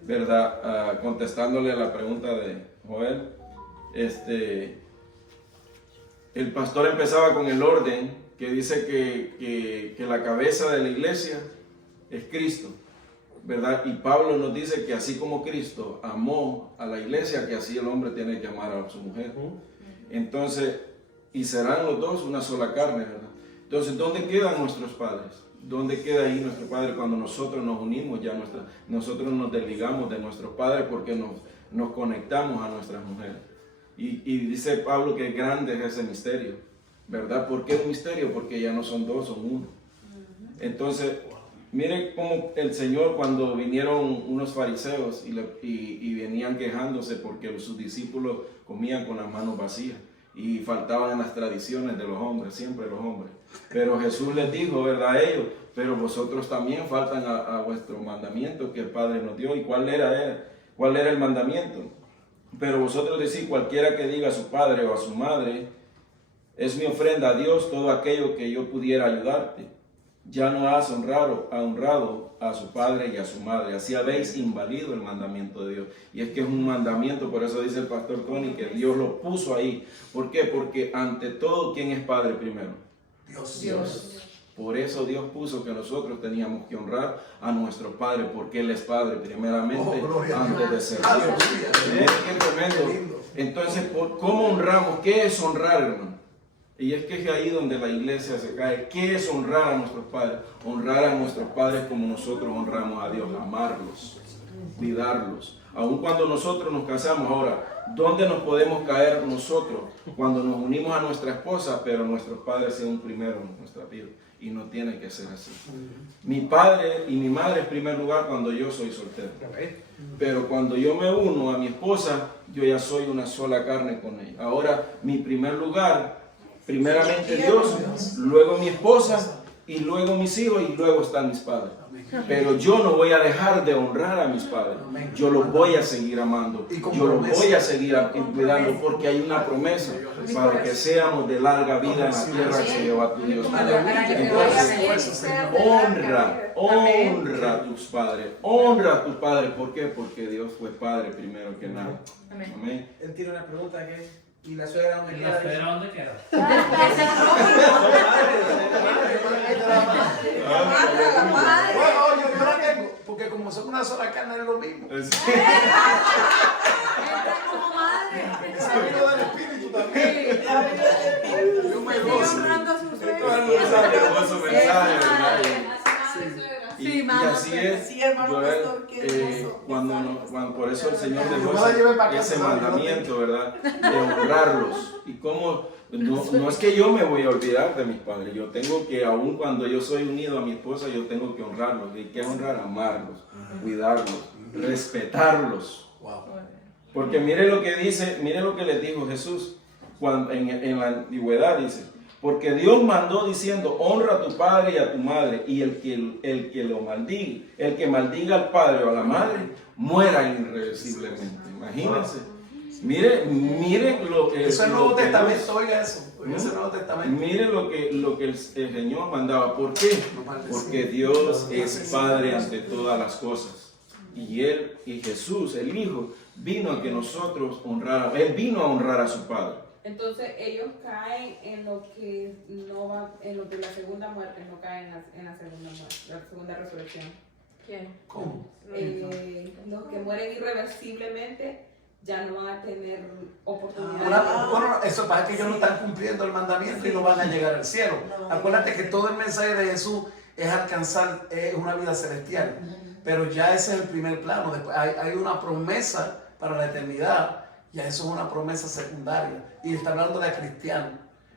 ¿verdad? Contestándole a la pregunta de Joel, el pastor empezaba con el orden que dice que la cabeza de la iglesia es Cristo, ¿verdad? Y Pablo nos dice que así como Cristo amó a la iglesia, que así el hombre tiene que amar a su mujer. Entonces, y serán los dos una sola carne, ¿verdad? Entonces, ¿dónde quedan nuestros padres? ¿Dónde queda ahí nuestro padre cuando nosotros nos unimos ya nosotros nos desligamos de nuestros padres porque nos conectamos a nuestras mujeres? Y dice Pablo que grande es ese misterio, ¿verdad? ¿Por qué un misterio? Porque ya no son dos, son uno. Entonces, miren cómo el Señor, cuando vinieron unos fariseos y venían quejándose porque sus discípulos comían con las manos vacías y faltaban en las tradiciones de los hombres, siempre los hombres. Pero Jesús les dijo, ¿verdad? A ellos, pero vosotros también faltan a vuestro mandamiento que el Padre nos dio. ¿Y cuál era el mandamiento? Pero vosotros decís, cualquiera que diga a su padre o a su madre, es mi ofrenda a Dios todo aquello que yo pudiera ayudarte. Ya no has honrado a su padre y a su madre. Así habéis invalido el mandamiento de Dios. Y es que es un mandamiento, por eso dice el pastor Tony, que Dios lo puso ahí. ¿Por qué? Porque ante todo, ¿quién es padre primero? Dios. Por eso Dios puso que nosotros teníamos que honrar a nuestro Padre, porque Él es Padre primeramente, Oh, gloria a antes Dios. de ser Aleluya. Dios. Miren qué tremendo. Qué lindo. Entonces, ¿cómo honramos? ¿Qué es honrar, hermano? Y es que es ahí donde la iglesia se cae. ¿Qué es honrar a nuestros padres? Honrar a nuestros padres como nosotros honramos a Dios, amarlos, cuidarlos. Aun cuando nosotros nos casamos, ahora, ¿dónde nos podemos caer nosotros? Cuando nos unimos a nuestra esposa, pero nuestros padres sean primero en nuestra vida. Y no tiene que ser así. Mi padre y mi madre en primer lugar cuando yo soy soltero. Pero cuando yo me uno a mi esposa, yo ya soy una sola carne con ella. Ahora, mi primer lugar Primeramente Dios, luego mi esposa y luego mis hijos y luego están mis padres. Pero yo no voy a dejar de honrar a mis padres. Yo los voy a seguir amando. Yo los voy a seguir cuidando porque hay una promesa para que seamos de larga vida en la tierra que lleva tu Dios. Entonces, honra a tus padres. Honra a tus padres. ¿Por qué? Porque Dios fue padre primero que nada. Amén. Él tiene una pregunta que... ¿Y la suegra dónde ¿Y queda? la suegra dónde queda? Bueno, yo la tengo, porque como son una sola carne es lo mismo. Entra como madre. Es el vino del espíritu también. Yo me Sigue gozo. honrando a su suegra. Hermoso mensaje, ¿verdad? Sí, Y mano. así es, Sí, hermano Joel, pastor, qué hermoso. cuando por eso el Señor Yo dejó me la llevé para casa, ese ¿sabes? mandamiento, ¿verdad? De honrarlos. Y como no es que yo me voy a olvidar de mis padres, yo tengo que, aun cuando yo soy unido a mi esposa, yo tengo que honrarlos. ¿Y qué honrar? Amarlos, cuidarlos, respetarlos. Porque mire lo que dice, mire lo que les dijo Jesús cuando, en la antigüedad, dice. Porque Dios mandó diciendo, honra a tu padre y a tu madre, y el que lo maldiga, el que maldiga al padre o a la madre, muera irreversiblemente. Imagínense. Mire lo que... Eso es el lo Nuevo que Testamento, Dios- oiga eso. Oiga ese Nuevo Testamento. Mire lo que el Señor mandaba. ¿Por qué? Porque Dios es Padre ante todas las cosas. Y Él, y Jesús, el Hijo, vino a que nosotros honráramos. Él vino a honrar a su Padre. Entonces ellos caen en lo que no va, en lo que la segunda muerte, no caen en la segunda muerte, la segunda resurrección. ¿Quién? ¿Cómo? Los que mueren irreversiblemente ya no van a tener oportunidad. Bueno, eso pasa que ellos no están cumpliendo el mandamiento y no van a llegar al cielo. Acuérdate que todo el mensaje de Jesús es alcanzar una vida celestial. Pero ya ese es el primer plano. Después hay una promesa para la eternidad. Ya eso es una promesa secundaria. Y está hablando de cristianos.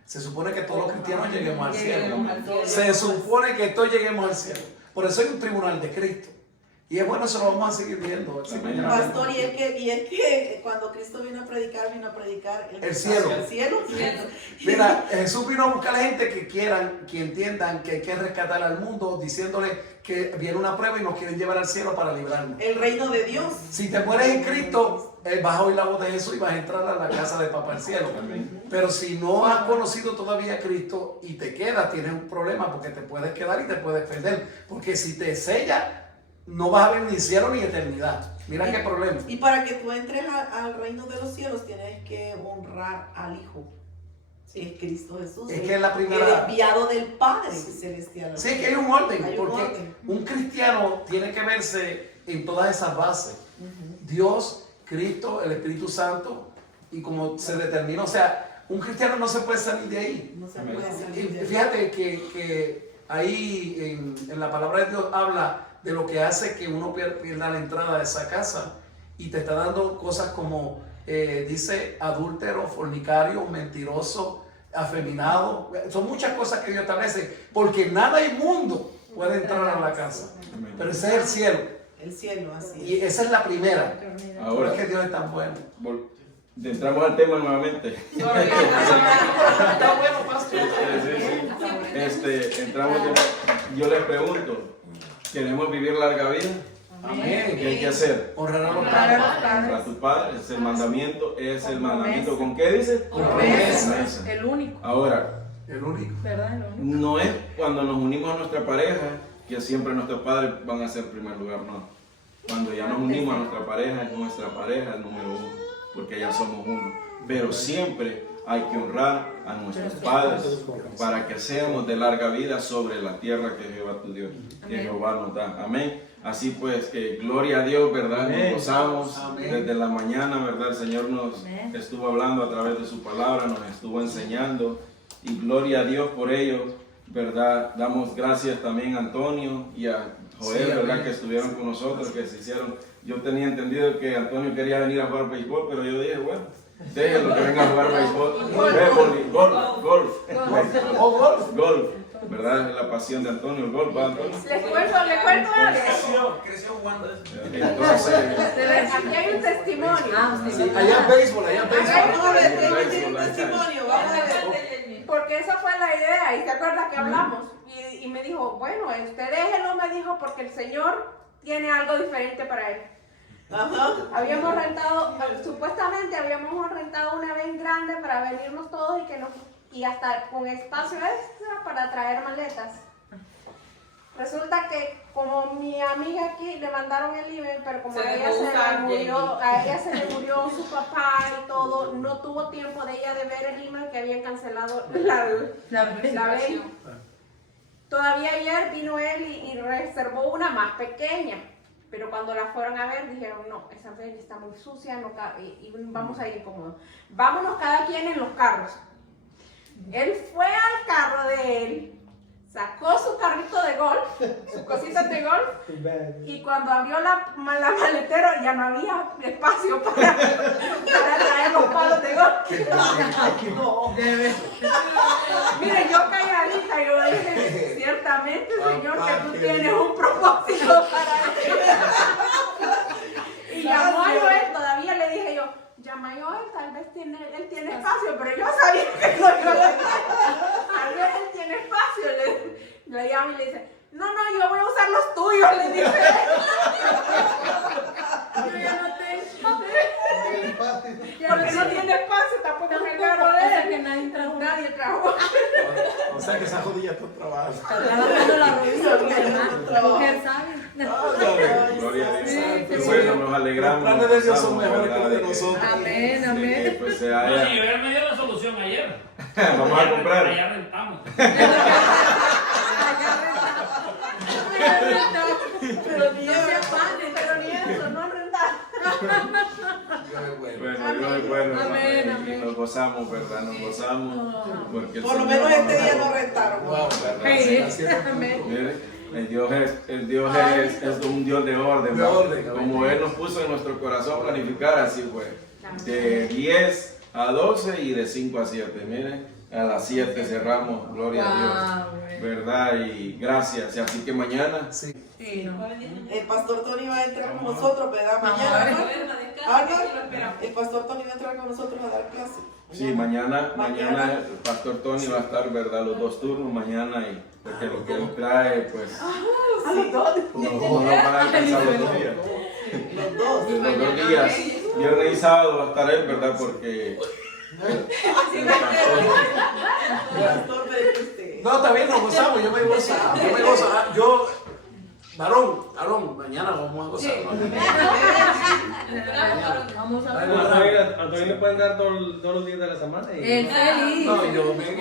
Se supone que todos los cristianos lleguemos al cielo. Se supone que todos lleguemos al cielo. Por eso hay un tribunal de Cristo. Y es bueno, eso lo vamos a seguir viendo. Pastor, y es que cuando Cristo vino a predicar El cielo. El cielo. Mira, Jesús vino a buscar a gente que entiendan que hay que rescatar al mundo, diciéndole que viene una prueba y nos quieren llevar al cielo para librarnos. El reino de Dios. Si te mueres en Cristo, vas a oír la voz de Jesús y vas a entrar a la casa de Papá del cielo. Pero si no has conocido todavía a Cristo y te quedas, tienes un problema porque te puedes quedar y te puedes perder. Porque si te sella, no vas a ver ni cielo ni eternidad. Mira qué problema. Y para que tú entres al reino de los cielos, tienes que honrar al Hijo, que es Cristo Jesús. Es que es la primera... El enviado del Padre celestial. Sí, que hay un orden, Hay un porque orden. un cristiano tiene que verse en todas esas bases. Dios, Cristo, el Espíritu Santo, y como se determina, o sea, un cristiano no se puede salir de ahí. No se puede Y salir de ahí. fíjate que ahí en la palabra de Dios habla de lo que hace que uno pierda la entrada a esa casa, y te está dando cosas como, dice, adúltero, fornicario, mentiroso, afeminado. Son muchas cosas que Dios establece, porque nada inmundo puede entrar a la casa. Pero ese es el cielo, El cielo, así y es. esa es la primera. Ahora, Porque Dios es tan bueno. entramos al tema nuevamente. Está bueno, pastor. Entramos yo les pregunto, ¿queremos vivir larga vida? Amén. ¿Qué hay que hacer? Honrar a los Honrar a los padres. Honrar a tus padres, es el mandamiento, es el mandamiento. ¿Con qué dice? Con promesa. promesa. El único. Ahora, El único. ¿Verdad? El único. no es cuando nos unimos a nuestra pareja que siempre nuestros padres van a ser primer lugar, no. Cuando ya nos unimos a nuestra pareja, es nuestra pareja el número uno, porque ya somos uno. Pero siempre hay que honrar a nuestros padres para que seamos de larga vida sobre la tierra que Jehová tu Dios, que Jehová nos da. Amén. Así pues, que gloria a Dios, ¿verdad? Nos gozamos desde la mañana, ¿verdad? El Señor nos estuvo hablando a través de su palabra, nos estuvo enseñando, y gloria a Dios por ello, ¿verdad? Damos gracias también a Antonio y a Joel, Sí, ¿verdad? amén. Que estuvieron con nosotros, que se hicieron. Yo tenía entendido que Antonio quería venir a jugar béisbol, pero yo dije, bueno, déjenlo que venga a jugar béisbol. Golf, golf, ¿verdad? Es la pasión de Antonio, el golf, ¿va, Antonio? Les cuento algo. Creció jugando eso. Entonces, Aquí hay un testimonio. Allá en béisbol, allá en béisbol. Vamos a ver, tengo un testimonio, vamos a ver. porque esa fue la idea, y te acuerdas que hablamos, y me dijo, bueno, usted déjelo, me dijo, porque el Señor tiene algo diferente para él. Ajá. Habíamos rentado, supuestamente habíamos rentado una van grande para venirnos todos y hasta con espacio extra para traer maletas. Resulta que como mi amiga aquí le mandaron el email, pero como a ella se le murió su papá y todo, no tuvo tiempo de ella de ver el email que habían cancelado la vez. Todavía ayer vino él y reservó una más pequeña, pero cuando la fueron a ver dijeron, no, esa vez está muy sucia, no cabe, y vamos a ir incómodos. Vámonos cada quien en los carros. Él fue al carro de él, sacó su carrito de golf, sus cositas de golf, y cuando abrió la maletera ya no había espacio para traer los palos de golf. No. Mire, yo calladita, yo dije, ciertamente, Señor, que tú tienes un propósito para él. Y llamó a Joel, todavía le dije yo, llama a Joel, tal vez él tiene espacio, pero yo sabía que no iba a tener. Tal vez él tiene espacio. Le llamo y le dice, no, yo voy a usar los tuyos, le dije. Yo ya no tengo. Porque no tiene espacio, tampoco en el carro de él. Que nadie trajo. O sea que esa jodilla está trabajando. Está trabajando la rodilla, mujer sabe. Gloria a Dios. Sí, Qué sí. bueno, nos alegramos. Los planes de Dios son Gozamos, mejores que ¿verdad? los de De que- nosotros. Amén, de que, amén. pues, se No, haya- sí, yo me dio la solución ayer. Vamos a comprar. Allá rentamos. Pero ni No se afanen, pero ni eso, no rentar. Bueno, Dios es bueno, Amén, hermano, y amén. nos gozamos, ¿verdad? Nos gozamos. Porque el por lo Señor menos este nos día ama. no rentaron. Wow, Sí, amén. Mire, el Dios es un Dios de orden, De ¿verdad? orden, Como Él nos puso en nuestro corazón planificar, así fue. De 10 a 12 y de 5 a 7. Miren, a las 7 cerramos, gloria a Dios, ¿verdad? Y gracias. Y así que mañana, Sí. Sí, no. El pastor Tony va a entrar con nosotros, ¿verdad? Mañana. El pastor Tony va a entrar con nosotros a dar clase. sí, mañana el pastor Tony va a estar, ¿verdad? Los 2 turnos mañana, y porque lo que él trae, pues, A los dos. no van a alcanzar los 2 días. Los dos. De los 2 días, viernes y sábado va a estar él, ¿verdad? Porque el Pastor, pero usted. No, está bien, nos gozamos, yo me gozo. Varón, mañana vamos a gozar. Vamos a Ay, ver. Antonio le pueden dar todos los días de la semana. El feliz. No, yo me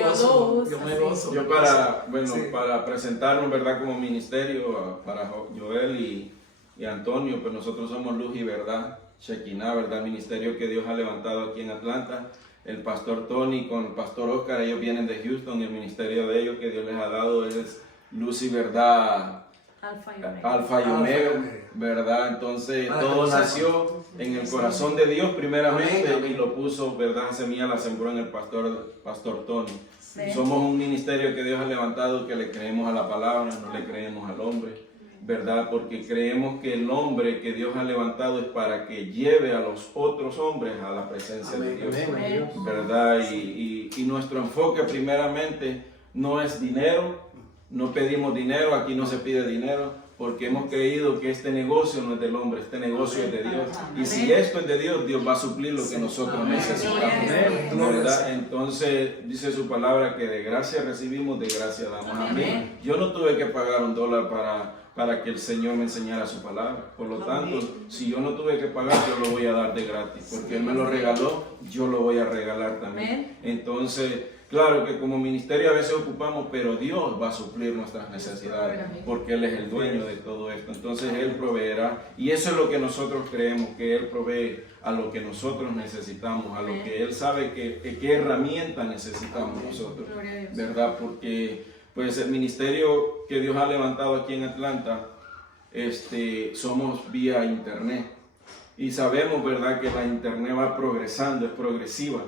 gozo. yo para presentarnos, ¿verdad? Como ministerio, para Joel y Antonio, pues nosotros somos Luz y Verdad, Shekinah, ¿verdad? Ministerio que Dios ha levantado aquí en Atlanta. El pastor Tony con el pastor Oscar, ellos vienen de Houston, y el ministerio de ellos que Dios les ha dado es Luz y Verdad, Alfa y Omega, ¿verdad? Entonces todo nació en el corazón de Dios primeramente, y lo puso, ¿verdad? Semilla la sembró en el pastor Tony. Somos un ministerio que Dios ha levantado, que le creemos a la palabra, no le creemos al hombre, ¿verdad? Porque creemos que el hombre que Dios ha levantado es para que lleve a los otros hombres a la presencia de Dios, ¿verdad? Y nuestro enfoque primeramente no es dinero. No pedimos dinero, aquí no se pide dinero, porque hemos creído que este negocio no es del hombre, este negocio es de Dios. Y si esto es de Dios, Dios va a suplir lo que nosotros necesitamos, ¿verdad? Entonces dice su palabra que de gracia recibimos, de gracia damos. Amén. Yo no tuve que pagar $1 para que el Señor me enseñara su palabra. Por lo tanto, si yo no tuve que pagar, yo lo voy a dar de gratis, porque Él me lo regaló, yo lo voy a regalar también. Entonces, claro que como ministerio a veces ocupamos, pero Dios va a suplir nuestras necesidades, porque Él es el dueño de todo esto. Entonces Él proveerá, y eso es lo que nosotros creemos, que Él provee a lo que nosotros necesitamos, a lo que Él sabe qué herramienta necesitamos nosotros, ¿verdad? Porque pues el ministerio que Dios ha levantado aquí en Atlanta, somos vía internet, y sabemos, ¿verdad?, que la internet va progresando, es progresiva,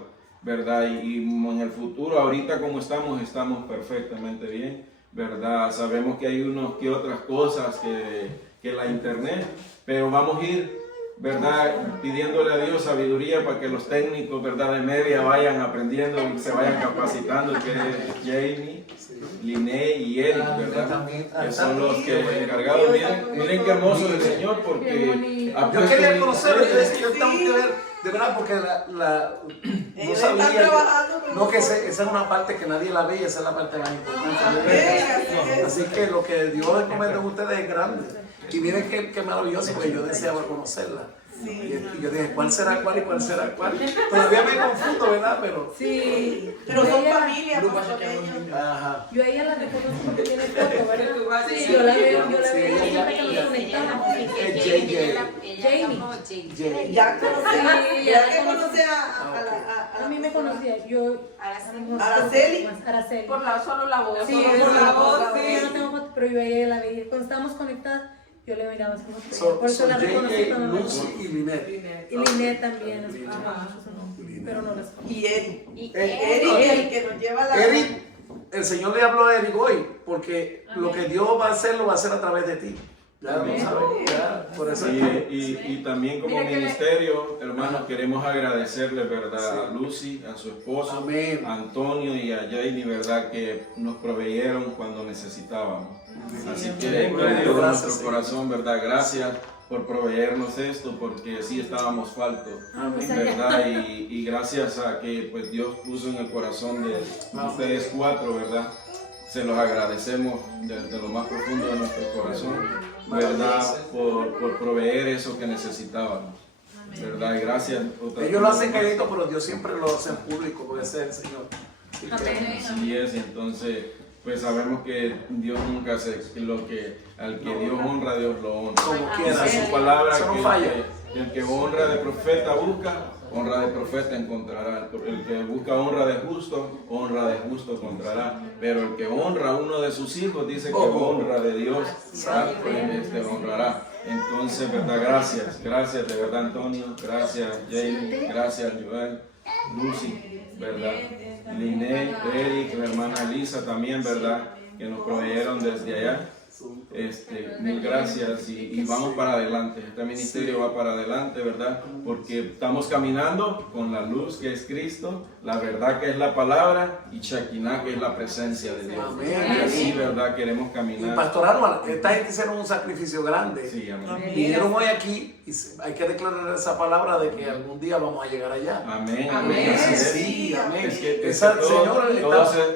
¿verdad? Y en el futuro, ahorita como estamos perfectamente bien, ¿verdad? Sabemos que hay unas que otras cosas que la internet, pero vamos a ir ¿verdad? Pidiéndole a Dios sabiduría para que los técnicos, ¿verdad? De media vayan aprendiendo y se vayan capacitando, que es Jamie, Liné y Eric, ¿verdad? Que son los que encargados. Miren qué hermoso el Señor, porque yo quería conocerlo, yo tengo que ver, de verdad, porque no sabía, no que esa es una parte que nadie la ve y esa es la parte más importante. Así que lo que Dios encomendó en ustedes es grande. Y miren qué maravilloso, porque yo deseaba conocerla. Y yo dije, ¿cuál será cuál y cuál será cuál? Todavía me confundo, ¿verdad? Pero Sí, Pero son ella- familia, pues, son ellos. ajá. Yo a ella la reconozco porque tiene foto, ¿verdad? Sí, yo la veo siempre que nos conectamos. Es JJ. Jamie. Ya conocí, Sí, ya que conocí a A mí me conocía, yo... Araceli. Araceli. Solo la voz. Sí, Solo por la voz, sí. Yo no tengo foto, pero yo a ella la veía. Cuando estábamos conectadas, yo le miraba su foto. Son Por eso la reconocí JJ, cuando me Lucy y Linet. Y Linet también, es pero no las conozco. Y Eric. Y Eric, el que nos lleva la... Eric, el Señor le habló a Eric hoy, porque lo que Dios va a hacer, lo va a hacer a través de ti. Ya lo sabes, ya, por eso. Y también como Mira que ministerio, hermanos, queremos agradecerle, ¿verdad? A Lucy, a su esposo, Amén. a Antonio y a Jamie, ¿verdad? Que nos proveyeron cuando necesitábamos. Así que en medio de Gracias, nuestro Señor. corazón, ¿verdad? Gracias por proveernos esto, porque sí estábamos faltos, Amén. ¿verdad? Y gracias a que pues Dios puso en el corazón de ustedes cuatro, ¿verdad? Se los agradecemos desde lo más profundo de nuestro corazón, ¿verdad? Por proveer eso que necesitábamos, ¿verdad? Y gracias. Ellos lo hacen querido, pero Dios siempre lo hace en público, porque ese es el Señor. Así que- Así es, y entonces pues sabemos que Dios nunca hace lo que al que Dios honra, Dios lo honra. Como quiera. Dice su palabra Eso no que falla. el que honra de profeta busca, honra de profeta encontrará. El que busca honra de justo encontrará. Pero el que honra a uno de sus hijos dice que honra de Dios, pues, honrará. Entonces, verdad, gracias de verdad, Antonio, gracias Jamie, gracias Joel, Lucy, verdad, Liné, Eric, la hermana Lisa también, verdad, que nos proveyeron desde allá. Mil gracias y vamos para adelante. Este ministerio va para adelante, ¿verdad? Porque estamos caminando con la luz que es Cristo, la verdad que es la palabra y Shekinah que es la presencia de Dios. Amén. Y así, ¿verdad? Queremos Y caminar. Pastor Álvaro, esta gente hicieron un sacrificio grande. Sí, amén. Vinieron hoy aquí y hay que declarar esa palabra de que algún día vamos a llegar allá. Amén. Amén. Así es. Sí, amén. Es que Esa, todo Señor,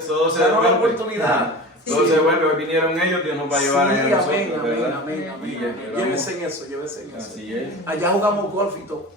todo se danos la devuelve. oportunidad. Todo se devuelve. Hoy vinieron ellos, Dios nos va a llevar allá a amén, nosotros, amén, ¿verdad? amén, Y amén. esperamos- Llévense en eso, llévense en eso. Así es. Allá jugamos golf y todo.